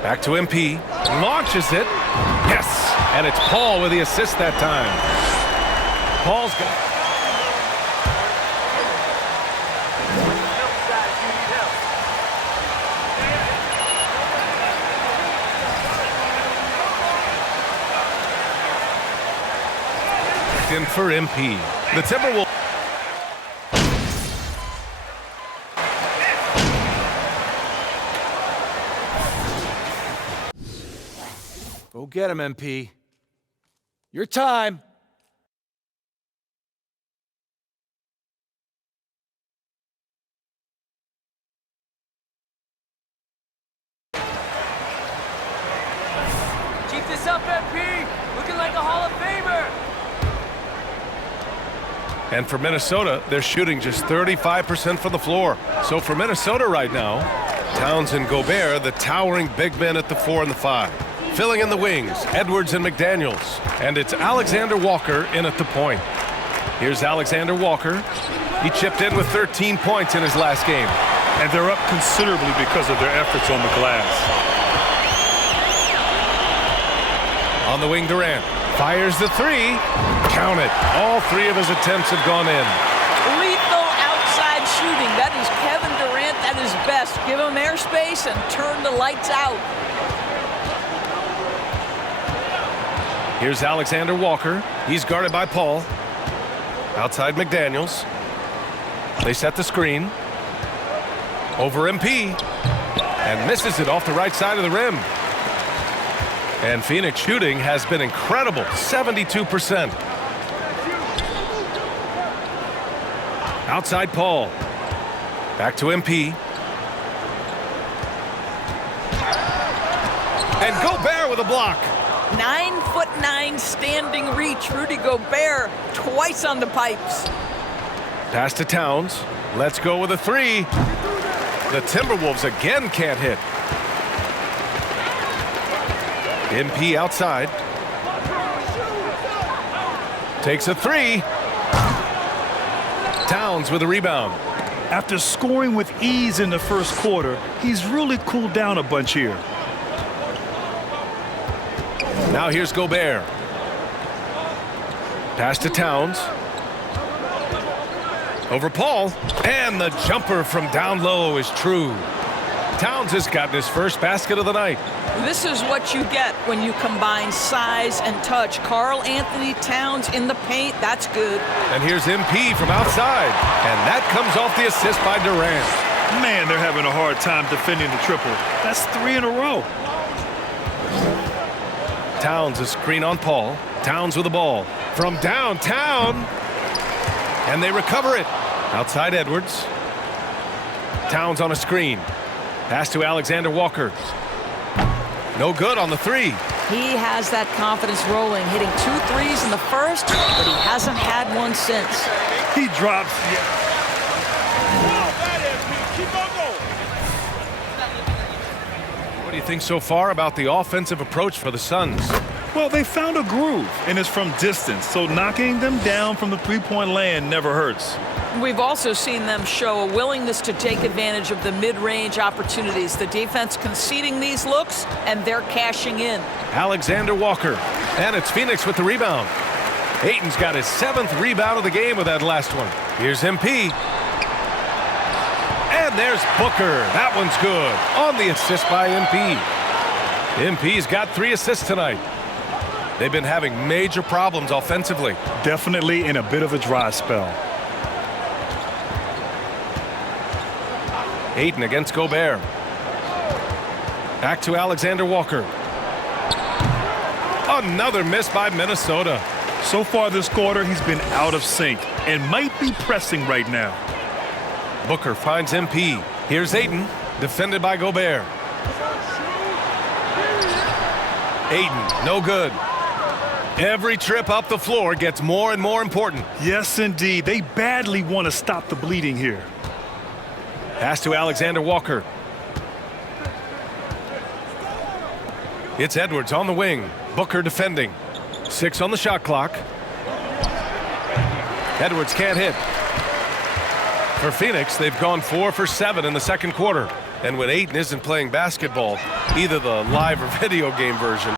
Back to MP. Launches it. Yes! And it's Paul with the assist that time. Paul's got... in for MP. The Timberwolves. Go get him, MP. Your time. Keep this up, MP. Looking like a Hall of Famer. And for Minnesota, they're shooting just 35% from the floor. So for Minnesota right now, Towns and Gobert, the towering big men at the 4 and the 5. Filling in the wings, Edwards and McDaniels. And it's Alexander Walker in at the point. Here's Alexander Walker. He chipped in with 13 points in his last game. And they're up considerably because of their efforts on the glass. On the wing, Durant. Fires the three. Count it. All 3 of his attempts have gone in. Lethal outside shooting. That is Kevin Durant at his best. Give him airspace and turn the lights out. Here's Alexander Walker. He's guarded by Paul. Outside McDaniels. They set the screen. Over MP. And misses it off the right side of the rim. And Phoenix shooting has been incredible, 72%. Outside Paul. Back to MP. And Gobert with a block. 9'9" standing reach. Rudy Gobert twice on the pipes. Pass to Towns. Let's go with a 3. The Timberwolves again can't hit. MP outside. Takes a 3. Towns with a rebound. After scoring with ease in the first quarter, he's really cooled down a bunch here. Now here's Gobert. Pass to Towns. Over Paul. And the jumper from down low is true. Towns has gotten his first basket of the night. This is what you get when you combine size and touch. Karl Anthony Towns in the paint, that's good. And here's MP from outside. And that comes off the assist by Durant. Man, they're having a hard time defending the triple. That's 3 in a row. Towns a screen on Paul. Towns with the ball from downtown. And they recover it. Outside Edwards. Towns on a screen. Pass to Alexander Walker. No good on the three. He has that confidence rolling, hitting 2 threes in the first, but he hasn't had one since. He drops. What do you think so far about the offensive approach for the Suns? Well, they found a groove, and it's from distance, so knocking them down from the three-point land never hurts. We've also seen them show a willingness to take advantage of the mid-range opportunities. The defense conceding these looks, and they're cashing in. Alexander Walker, and it's Phoenix with the rebound. Ayton's got his 7th rebound of the game with that last one. Here's MP. And there's Booker. That one's good. On the assist by MP. MP's got 3 assists tonight. They've been having major problems offensively. Definitely in a bit of a dry spell. Ayton against Gobert. Back to Alexander Walker. Another miss by Minnesota. So far this quarter, he's been out of sync and might be pressing right now. Booker finds MP. Here's Ayton, defended by Gobert. Ayton, no good. Every trip up the floor gets more and more important. Yes, indeed. They badly want to stop the bleeding here. Pass to Alexander Walker. It's Edwards on the wing. Booker defending. 6 on the shot clock. Edwards can't hit. For Phoenix, they've gone 4 for 7 in the second quarter. And when Ayton isn't playing basketball, either the live or video game version,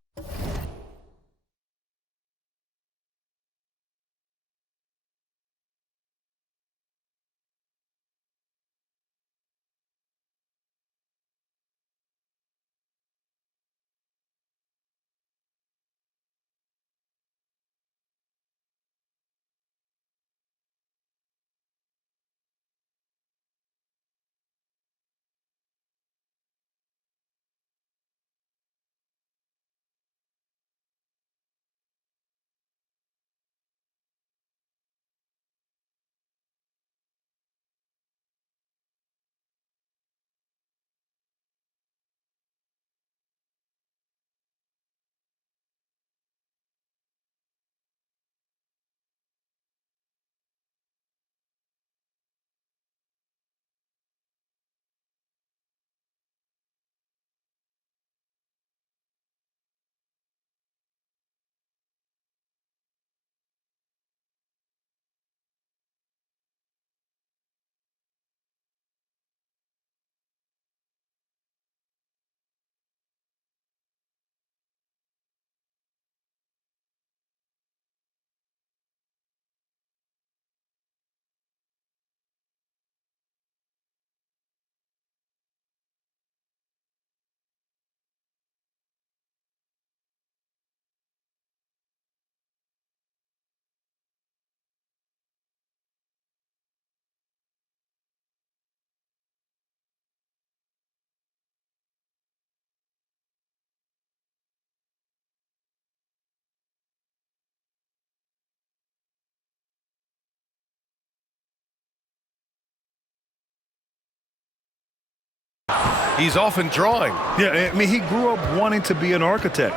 he's often drawing. Yeah, I mean, he grew up wanting to be an architect.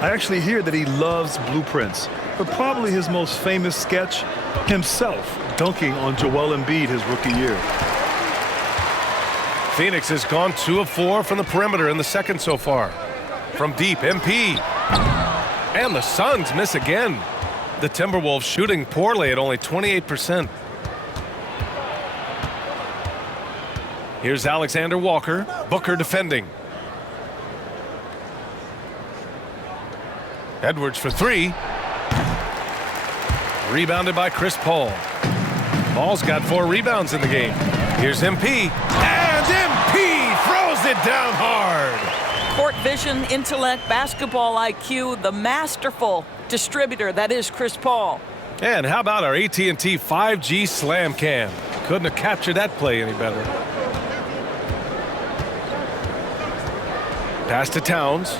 I actually hear that he loves blueprints, but probably his most famous sketch, himself dunking on Joel Embiid his rookie year. Phoenix has gone 2 of 4 from the perimeter in the second so far. From deep, MP. And the Suns miss again. The Timberwolves shooting poorly at only 28%. Here's Alexander Walker. Booker defending. Edwards for 3. Rebounded by Chris Paul. Paul's got 4 rebounds in the game. Here's MP. And MP throws it down hard. Court vision, intellect, basketball IQ, the masterful distributor that is Chris Paul. And how about our AT&T 5G Slam Cam? Couldn't have captured that play any better. Pass to Towns.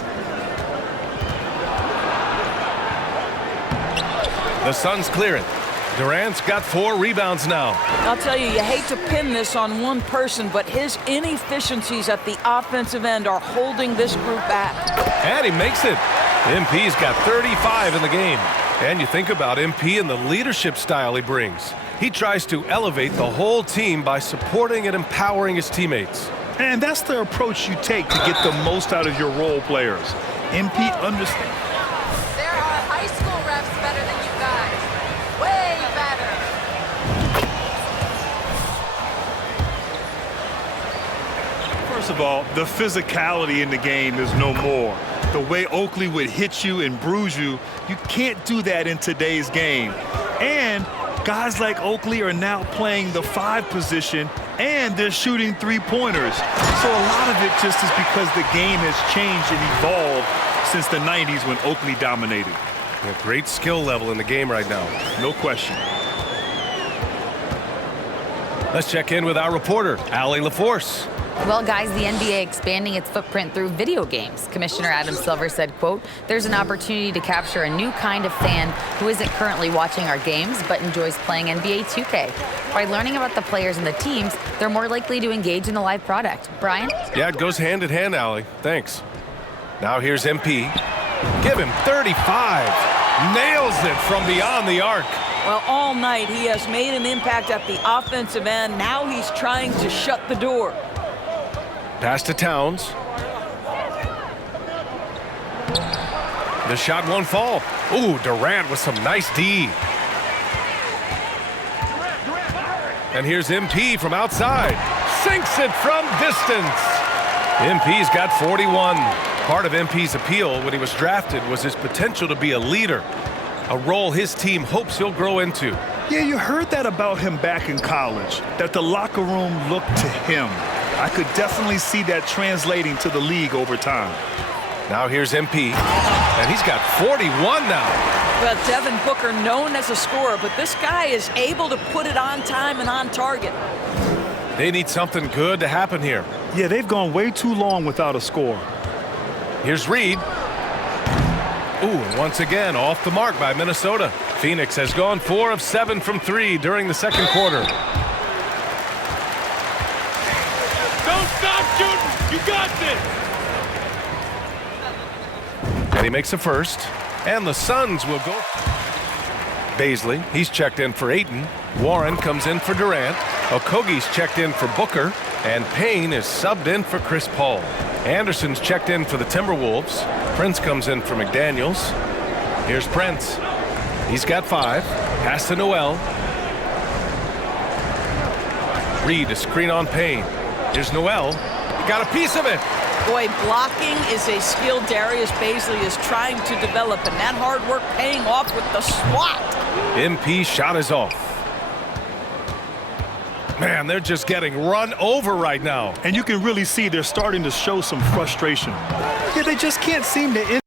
The Suns clear it. Durant's got 4 rebounds now. I'll tell you hate to pin this on one person, but his inefficiencies at the offensive end are holding this group back. And he makes it. MP's got 35 in the game. And you think about MP and the leadership style he brings. He tries to elevate the whole team by supporting and empowering his teammates. And that's the approach you take to get the most out of your role players. MP understands. There are high school refs better than you guys. Way better. First of all, the physicality in the game is no more. The way Oakley would hit you and bruise you, you can't do that in today's game. And guys like Oakley are now playing the 5 position, and they're shooting 3-pointers. So a lot of it just is because the game has changed and evolved since the 90s when Oakley dominated. A great skill level in the game right now. No question. Let's check in with our reporter, Allie LaForce. Well, guys, the NBA expanding its footprint through video games. Commissioner Adam Silver said, quote, "There's an opportunity to capture a new kind of fan who isn't currently watching our games but enjoys playing NBA 2K. By learning about the players and the teams, they're more likely to engage in the live product." Brian? Yeah, it goes hand in hand, Allie. Thanks. Now here's MP. Give him 35. Nails it from beyond the arc. Well, all night he has made an impact at the offensive end. Now he's trying to shut the door. Pass to Towns. The shot won't fall. Ooh, Durant with some nice D. And here's MP from outside. Sinks it from distance. MP's got 41. Part of MP's appeal when he was drafted was his potential to be a leader, a role his team hopes he'll grow into. Yeah, you heard that about him back in college, that the locker room looked to him. I could definitely see that translating to the league over time. Now here's MP, and he's got 41 now. Well, Devin Booker, known as a scorer, but this guy is able to put it on time and on target. They need something good to happen here. Yeah, they've gone way too long without a score. Here's Reed. Ooh, and once again, off the mark by Minnesota. Phoenix has gone 4 of 7 from 3 during the second quarter. Don't stop shooting! You got this! And he makes a first. And the Suns will go. Baisley, he's checked in for Ayton. Warren comes in for Durant. Okogie's checked in for Booker. And Payne is subbed in for Chris Paul. Anderson's checked in for the Timberwolves. Prince comes in for McDaniels. Here's Prince. He's got 5. Pass to Noel. Reed, a screen on Payne. Here's Noel. He got a piece of it. Boy, blocking is a skill Darius Baisley is trying to develop, and that hard work paying off with the swat. MP shot is off. Man, they're just getting run over right now. And you can really see they're starting to show some frustration. Yeah, they just can't seem to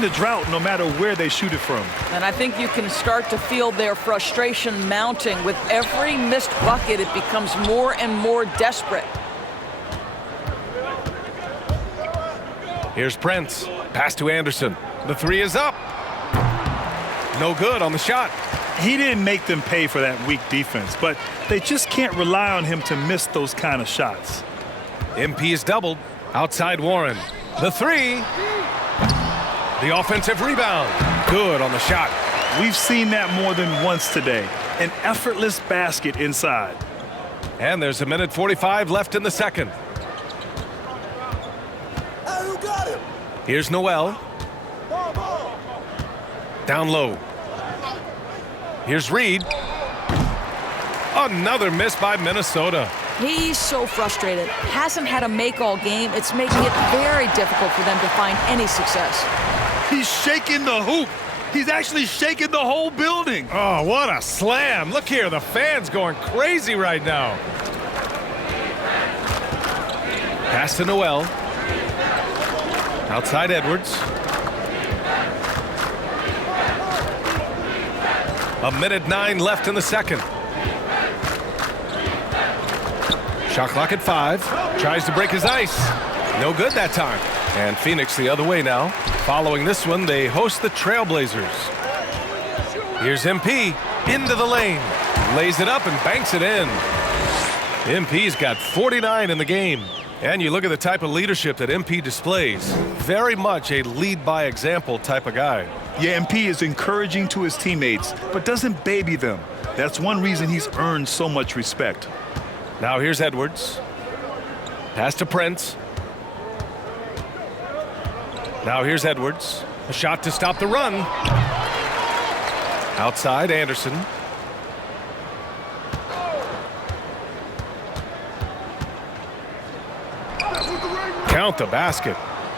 breaking the drought no matter where they shoot it from. And I think you can start to feel their frustration mounting. With every missed bucket, it becomes more and more desperate. Here's Prince. Pass to Anderson. The three is up. No good on the shot. He didn't make them pay for that weak defense, but they just can't rely on him to miss those kind of shots. MP is doubled. Outside Warren. The three. The offensive rebound. Good on the shot. We've seen that more than once today. An effortless basket inside. And there's 1:45 left in the second. Here's Noel. Down low. Here's Reed. Another miss by Minnesota. He's so frustrated. Hasn't had a make all game. It's making it very difficult for them to find any success. He's shaking the hoop. He's actually shaking the whole building. Oh, what a slam. Look here, the fans going crazy right now. Pass to Noel. Outside Edwards. 1:09 left in the second. Shot clock at 5. Tries to break his ice. No good that time. And Phoenix the other way now. Following this one, they host the Trailblazers. Here's MP into the lane. Lays it up and banks it in. MP's got 49 in the game. And you look at the type of leadership that MP displays. Very much a lead by example type of guy. Yeah, MP is encouraging to his teammates, but doesn't baby them. That's one reason he's earned so much respect. Now here's Edwards. Pass to Prince. Now here's Edwards. A shot to stop the run. Outside Anderson. Count the basket.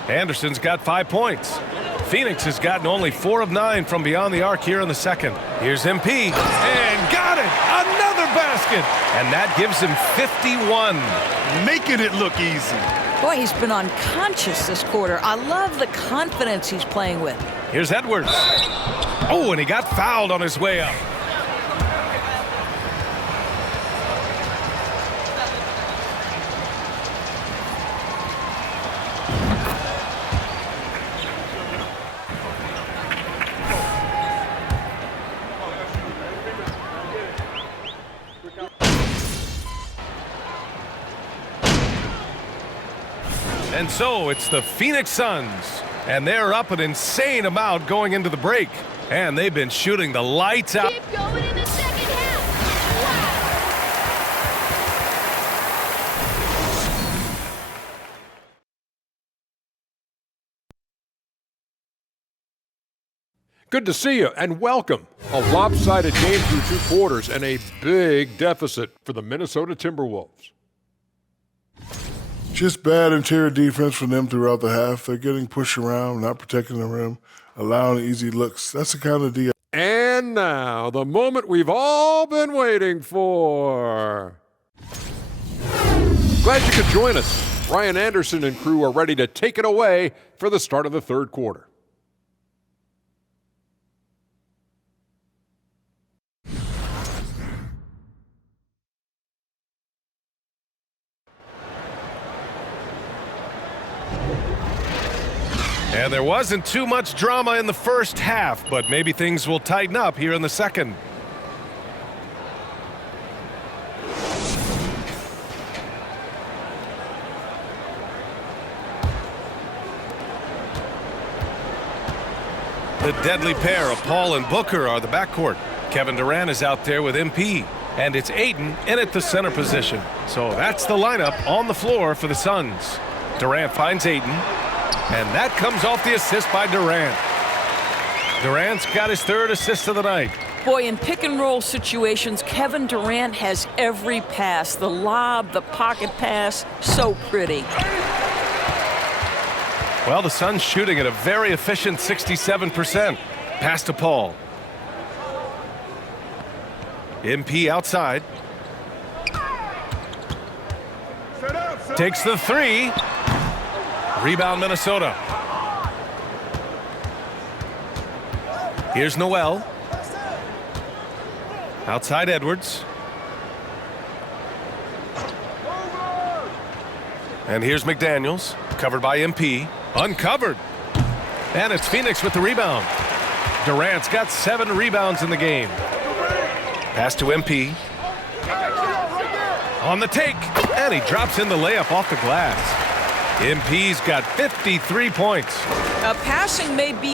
Anderson's got 5 points. Phoenix has gotten only 4 of 9 from beyond the arc here in the second. Here's MP. And got it! Another basket! And that gives him 51. Making it look easy. Boy, he's been unconscious this quarter. I love the confidence he's playing with. Here's Edwards. Oh, and he got fouled on his way up. And so it's the Phoenix Suns, and they're up an insane amount going into the break. And they've been shooting the lights out. Keep going in the second half. Good to see you, and welcome. A lopsided game through 2 quarters and a big deficit for the Minnesota Timberwolves. Just bad interior defense from them throughout the half. They're getting pushed around, not protecting the rim, allowing easy looks. That's the kind of deal. And now, the moment we've all been waiting for. Glad you could join us. Ryan Anderson and crew are ready to take it away for the start of the third quarter. And there wasn't too much drama in the first half, but maybe things will tighten up here in the second. The deadly pair of Paul and Booker are the backcourt. Kevin Durant is out there with MP. And it's Ayton in at the center position. So that's the lineup on the floor for the Suns. Durant finds Ayton. And that comes off the assist by Durant. Durant's got his 3rd assist of the night. Boy, in pick and roll situations, Kevin Durant has every pass. The lob, the pocket pass, so pretty. Well, the Suns shooting at a very efficient 67%. Pass to Paul. MP outside. Takes the 3. Rebound Minnesota. Here's Noel. Outside Edwards. And here's McDaniels, covered by MP. Uncovered. And it's Phoenix with the rebound. Durant's got 7 rebounds in the game. Pass to MP. On the take. And he drops in the layup off the glass. MP's got 53 points. Passing may be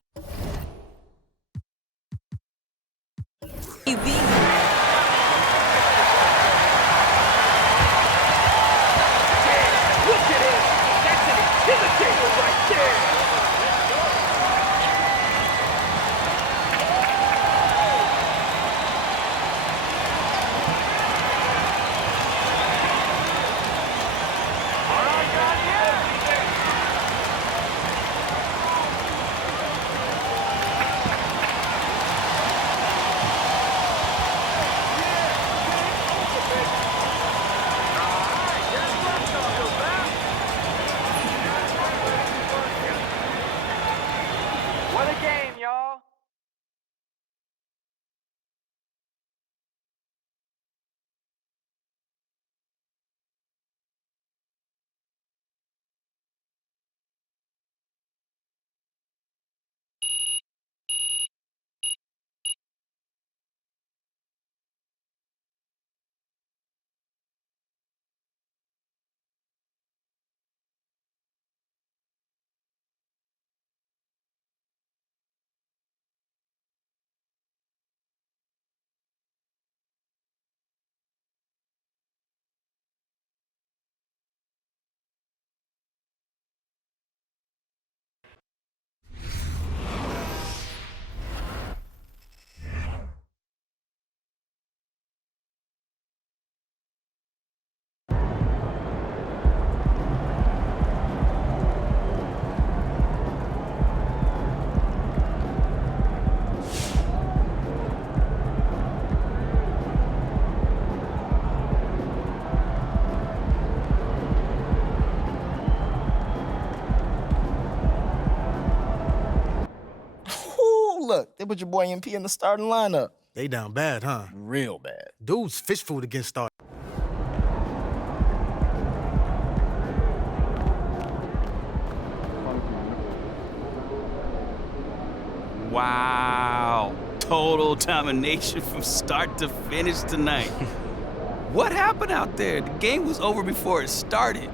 Look, they put your boy MP in the starting lineup. They down bad, huh? Real bad. Dude's fish food against Star. Wow. Total domination from start to finish tonight. What happened out there? The game was over before it started.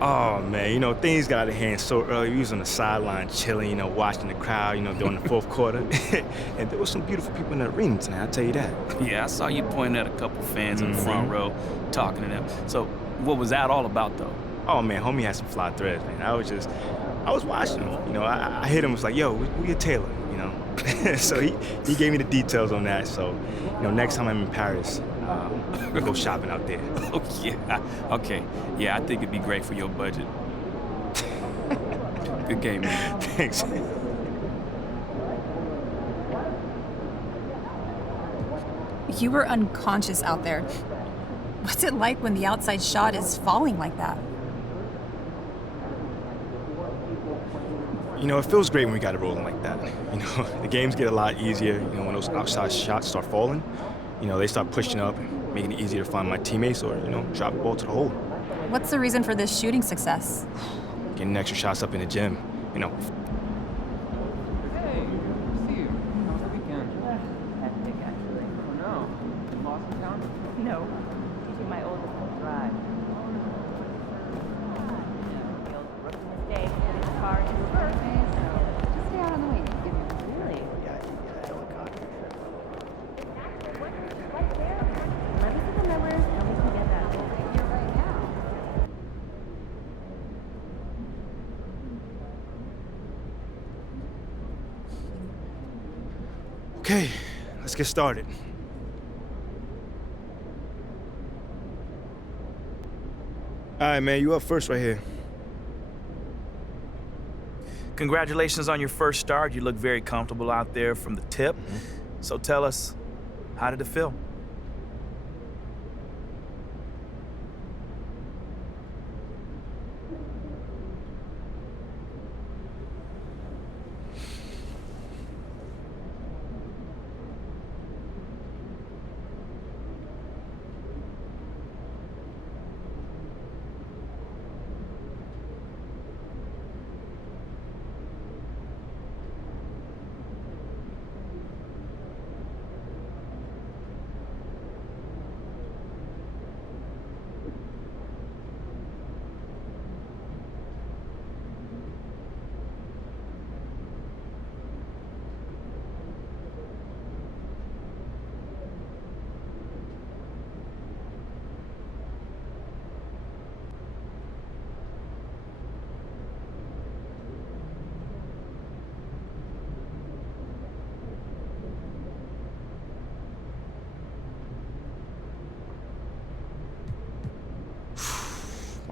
Oh, man, you know, things got out of hand so early. We was on the sideline chilling, you know, watching the crowd, you know, during the fourth quarter. And there was some beautiful people in the arena tonight, I'll tell you that. Yeah, I saw you pointing at a couple fans in the front row, talking to them. So what was that all about, though? Oh, man, homie had some fly threads, man. I was watching him. You know, I hit him, was like, yo, we a tailor, you know? So he gave me the details on that. So, you know, next time I'm in Paris, we'll go shopping out there. Oh, yeah. Okay. Yeah, I think it'd be great for your budget. Good game, man. Thanks. You were unconscious out there. What's it like when the outside shot is falling like that? You know, it feels great when we got it rolling like that. You know, the games get a lot easier, you know, when those outside shots start falling. You know, they start pushing up, making it easier to find my teammates or, you know, drop the ball to the hole. What's the reason for this shooting success? Getting extra shots up in the gym, you know. Hey, good to see you. How's the weekend? Hectic, actually. Oh, no. Lost in town? No. Teaching my oldest to drive. Rookie mistake, getting the car in reverse. Just stay out on the way. Really? Yeah, helicopter. Right there. Let me see the numbers and we can get that. You're right now. Okay, let's get started. All right, man, you up first right here. Congratulations on your first start. You look very comfortable out there from the tip. So tell us, how did it feel?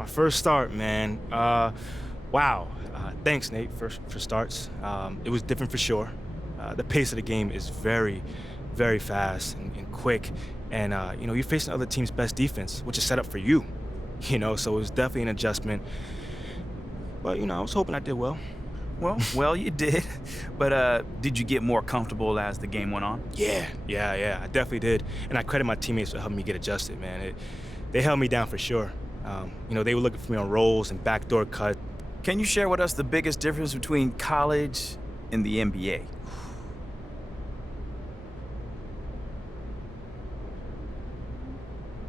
My first start, man. Wow. Thanks, Nate, for starts. It was different for sure. The pace of the game is very, very fast and quick. And, you know, you're facing other team's best defense, which is set up for you. You know, so it was definitely an adjustment. But, you know, I was hoping I did well. Well, you did. But did you get more comfortable as the game went on? Yeah, I definitely did. And I credit my teammates for helping me get adjusted, man. They held me down for sure. You know, they were looking for me on rolls and backdoor cut. Can you share with us the biggest difference between college and the NBA?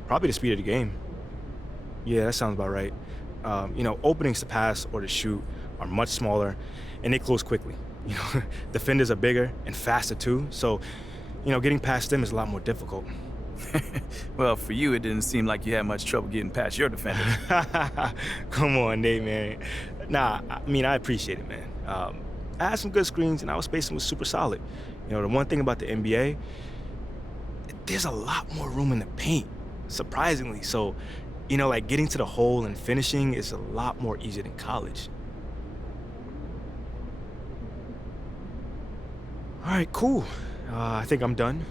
Probably the speed of the game. Yeah, that sounds about right. You know, openings to pass or to shoot are much smaller, and they close quickly. You know, defenders are bigger and faster too, so, you know, getting past them is a lot more difficult. Well, for you, it didn't seem like you had much trouble getting past your defender. Come on, Nate, man. Nah, I mean, I appreciate it, man. I had some good screens, and our spacing was super solid. You know, the one thing about the NBA, there's a lot more room in the paint, surprisingly. So, you know, like getting to the hole and finishing is a lot more easier than college. All right, cool. I think I'm done.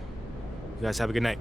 You guys have a good night.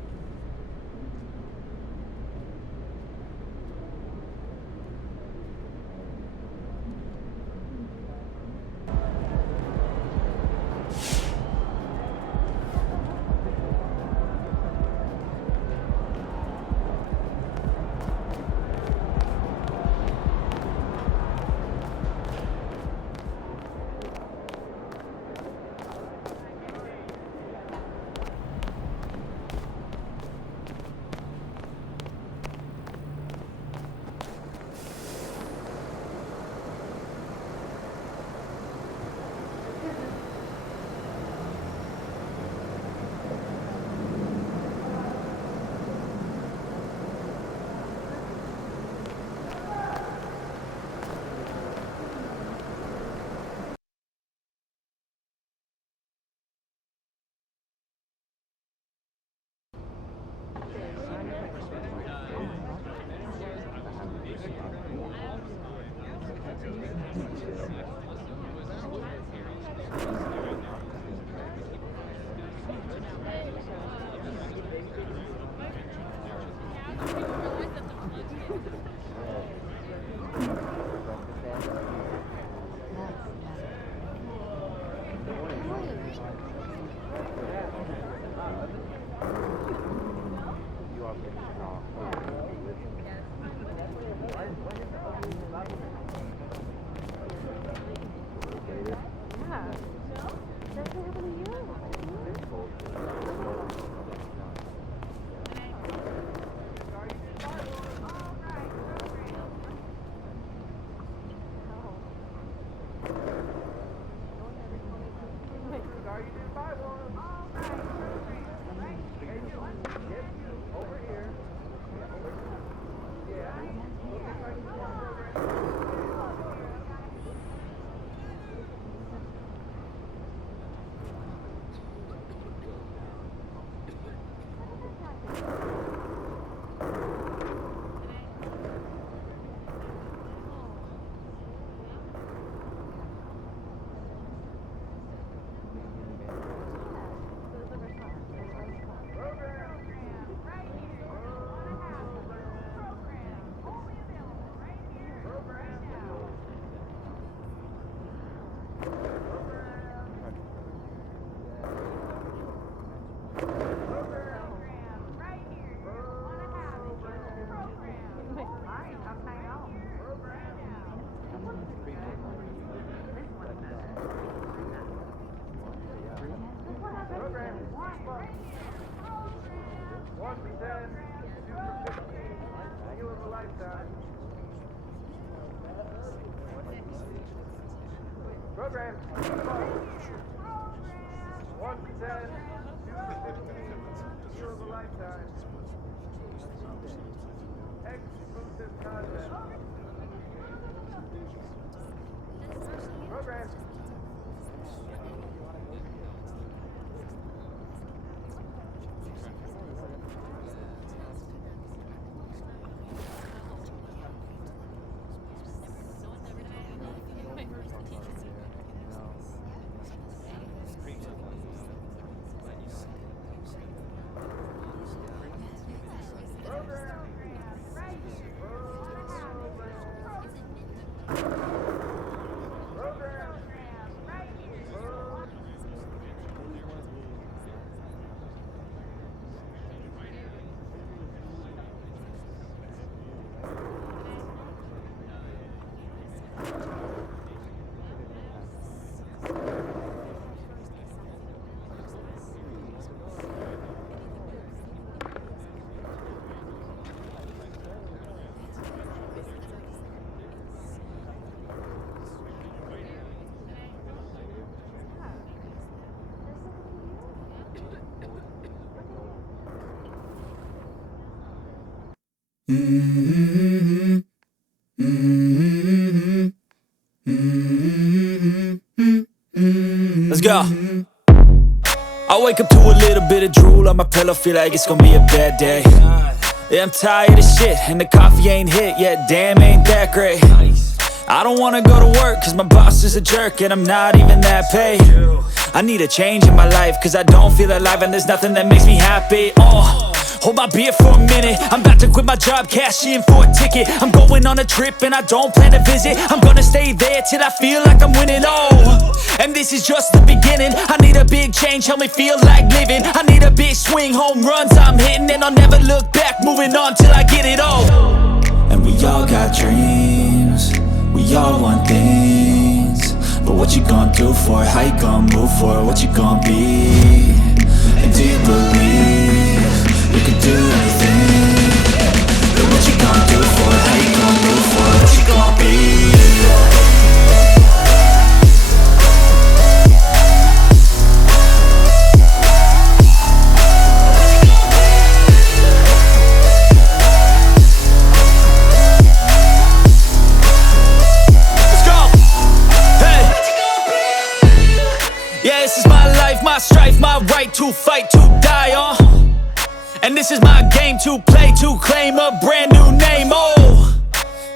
Program. 1 for 10, 2 for 15, deal of a lifetime. Exclusive content. Program. Let's go. I wake up to a little bit of drool on my pillow, feel like it's gonna be a bad day. Yeah, I'm tired of shit, and the coffee ain't hit yet, damn, ain't that great. I don't wanna go to work, cause my boss is a jerk, and I'm not even that paid. I need a change in my life, cause I don't feel alive, and there's nothing that makes me happy. Hold my beer for a minute, I'm about to quit my job, cash in for a ticket. I'm going on a trip and I don't plan to visit. I'm gonna stay there till I feel like I'm winning, and this is just the beginning. I need a big change, help me feel like living. I need a big swing, home runs I'm hitting, and I'll never look back, moving on till I get it all. And we all got dreams, we all want things, but what you gonna do for it? How you gonna move for it? What you gonna be? And do you believe you can do anything? But what you gonna do for it? How you gonna move for it? What you gonna be? My strife, my right to fight, to die on. And this is my game to play, to claim a brand new name,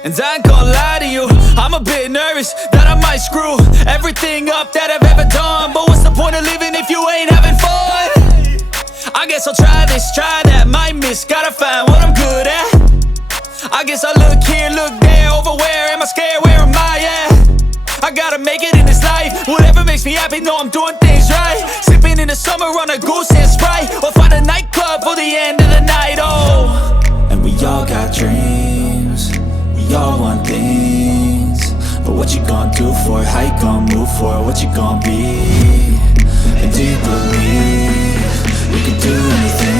And I ain't gonna lie to you, I'm a bit nervous that I might screw everything up that I've ever done. But what's the point of living if you ain't having fun? I guess I'll try this, try that, might miss, gotta find what I'm good at. I guess I look here, look there, over where am I scared, where am I at? I gotta make it in this life, whatever makes me happy, know I'm doing things right. Sipping in the summer on a goose and Sprite, or find a nightclub for the end of the night, And we all got dreams, we all want things, but what you gonna do for it? How you gonna move for it? What you gonna be? And do you believe you can do anything?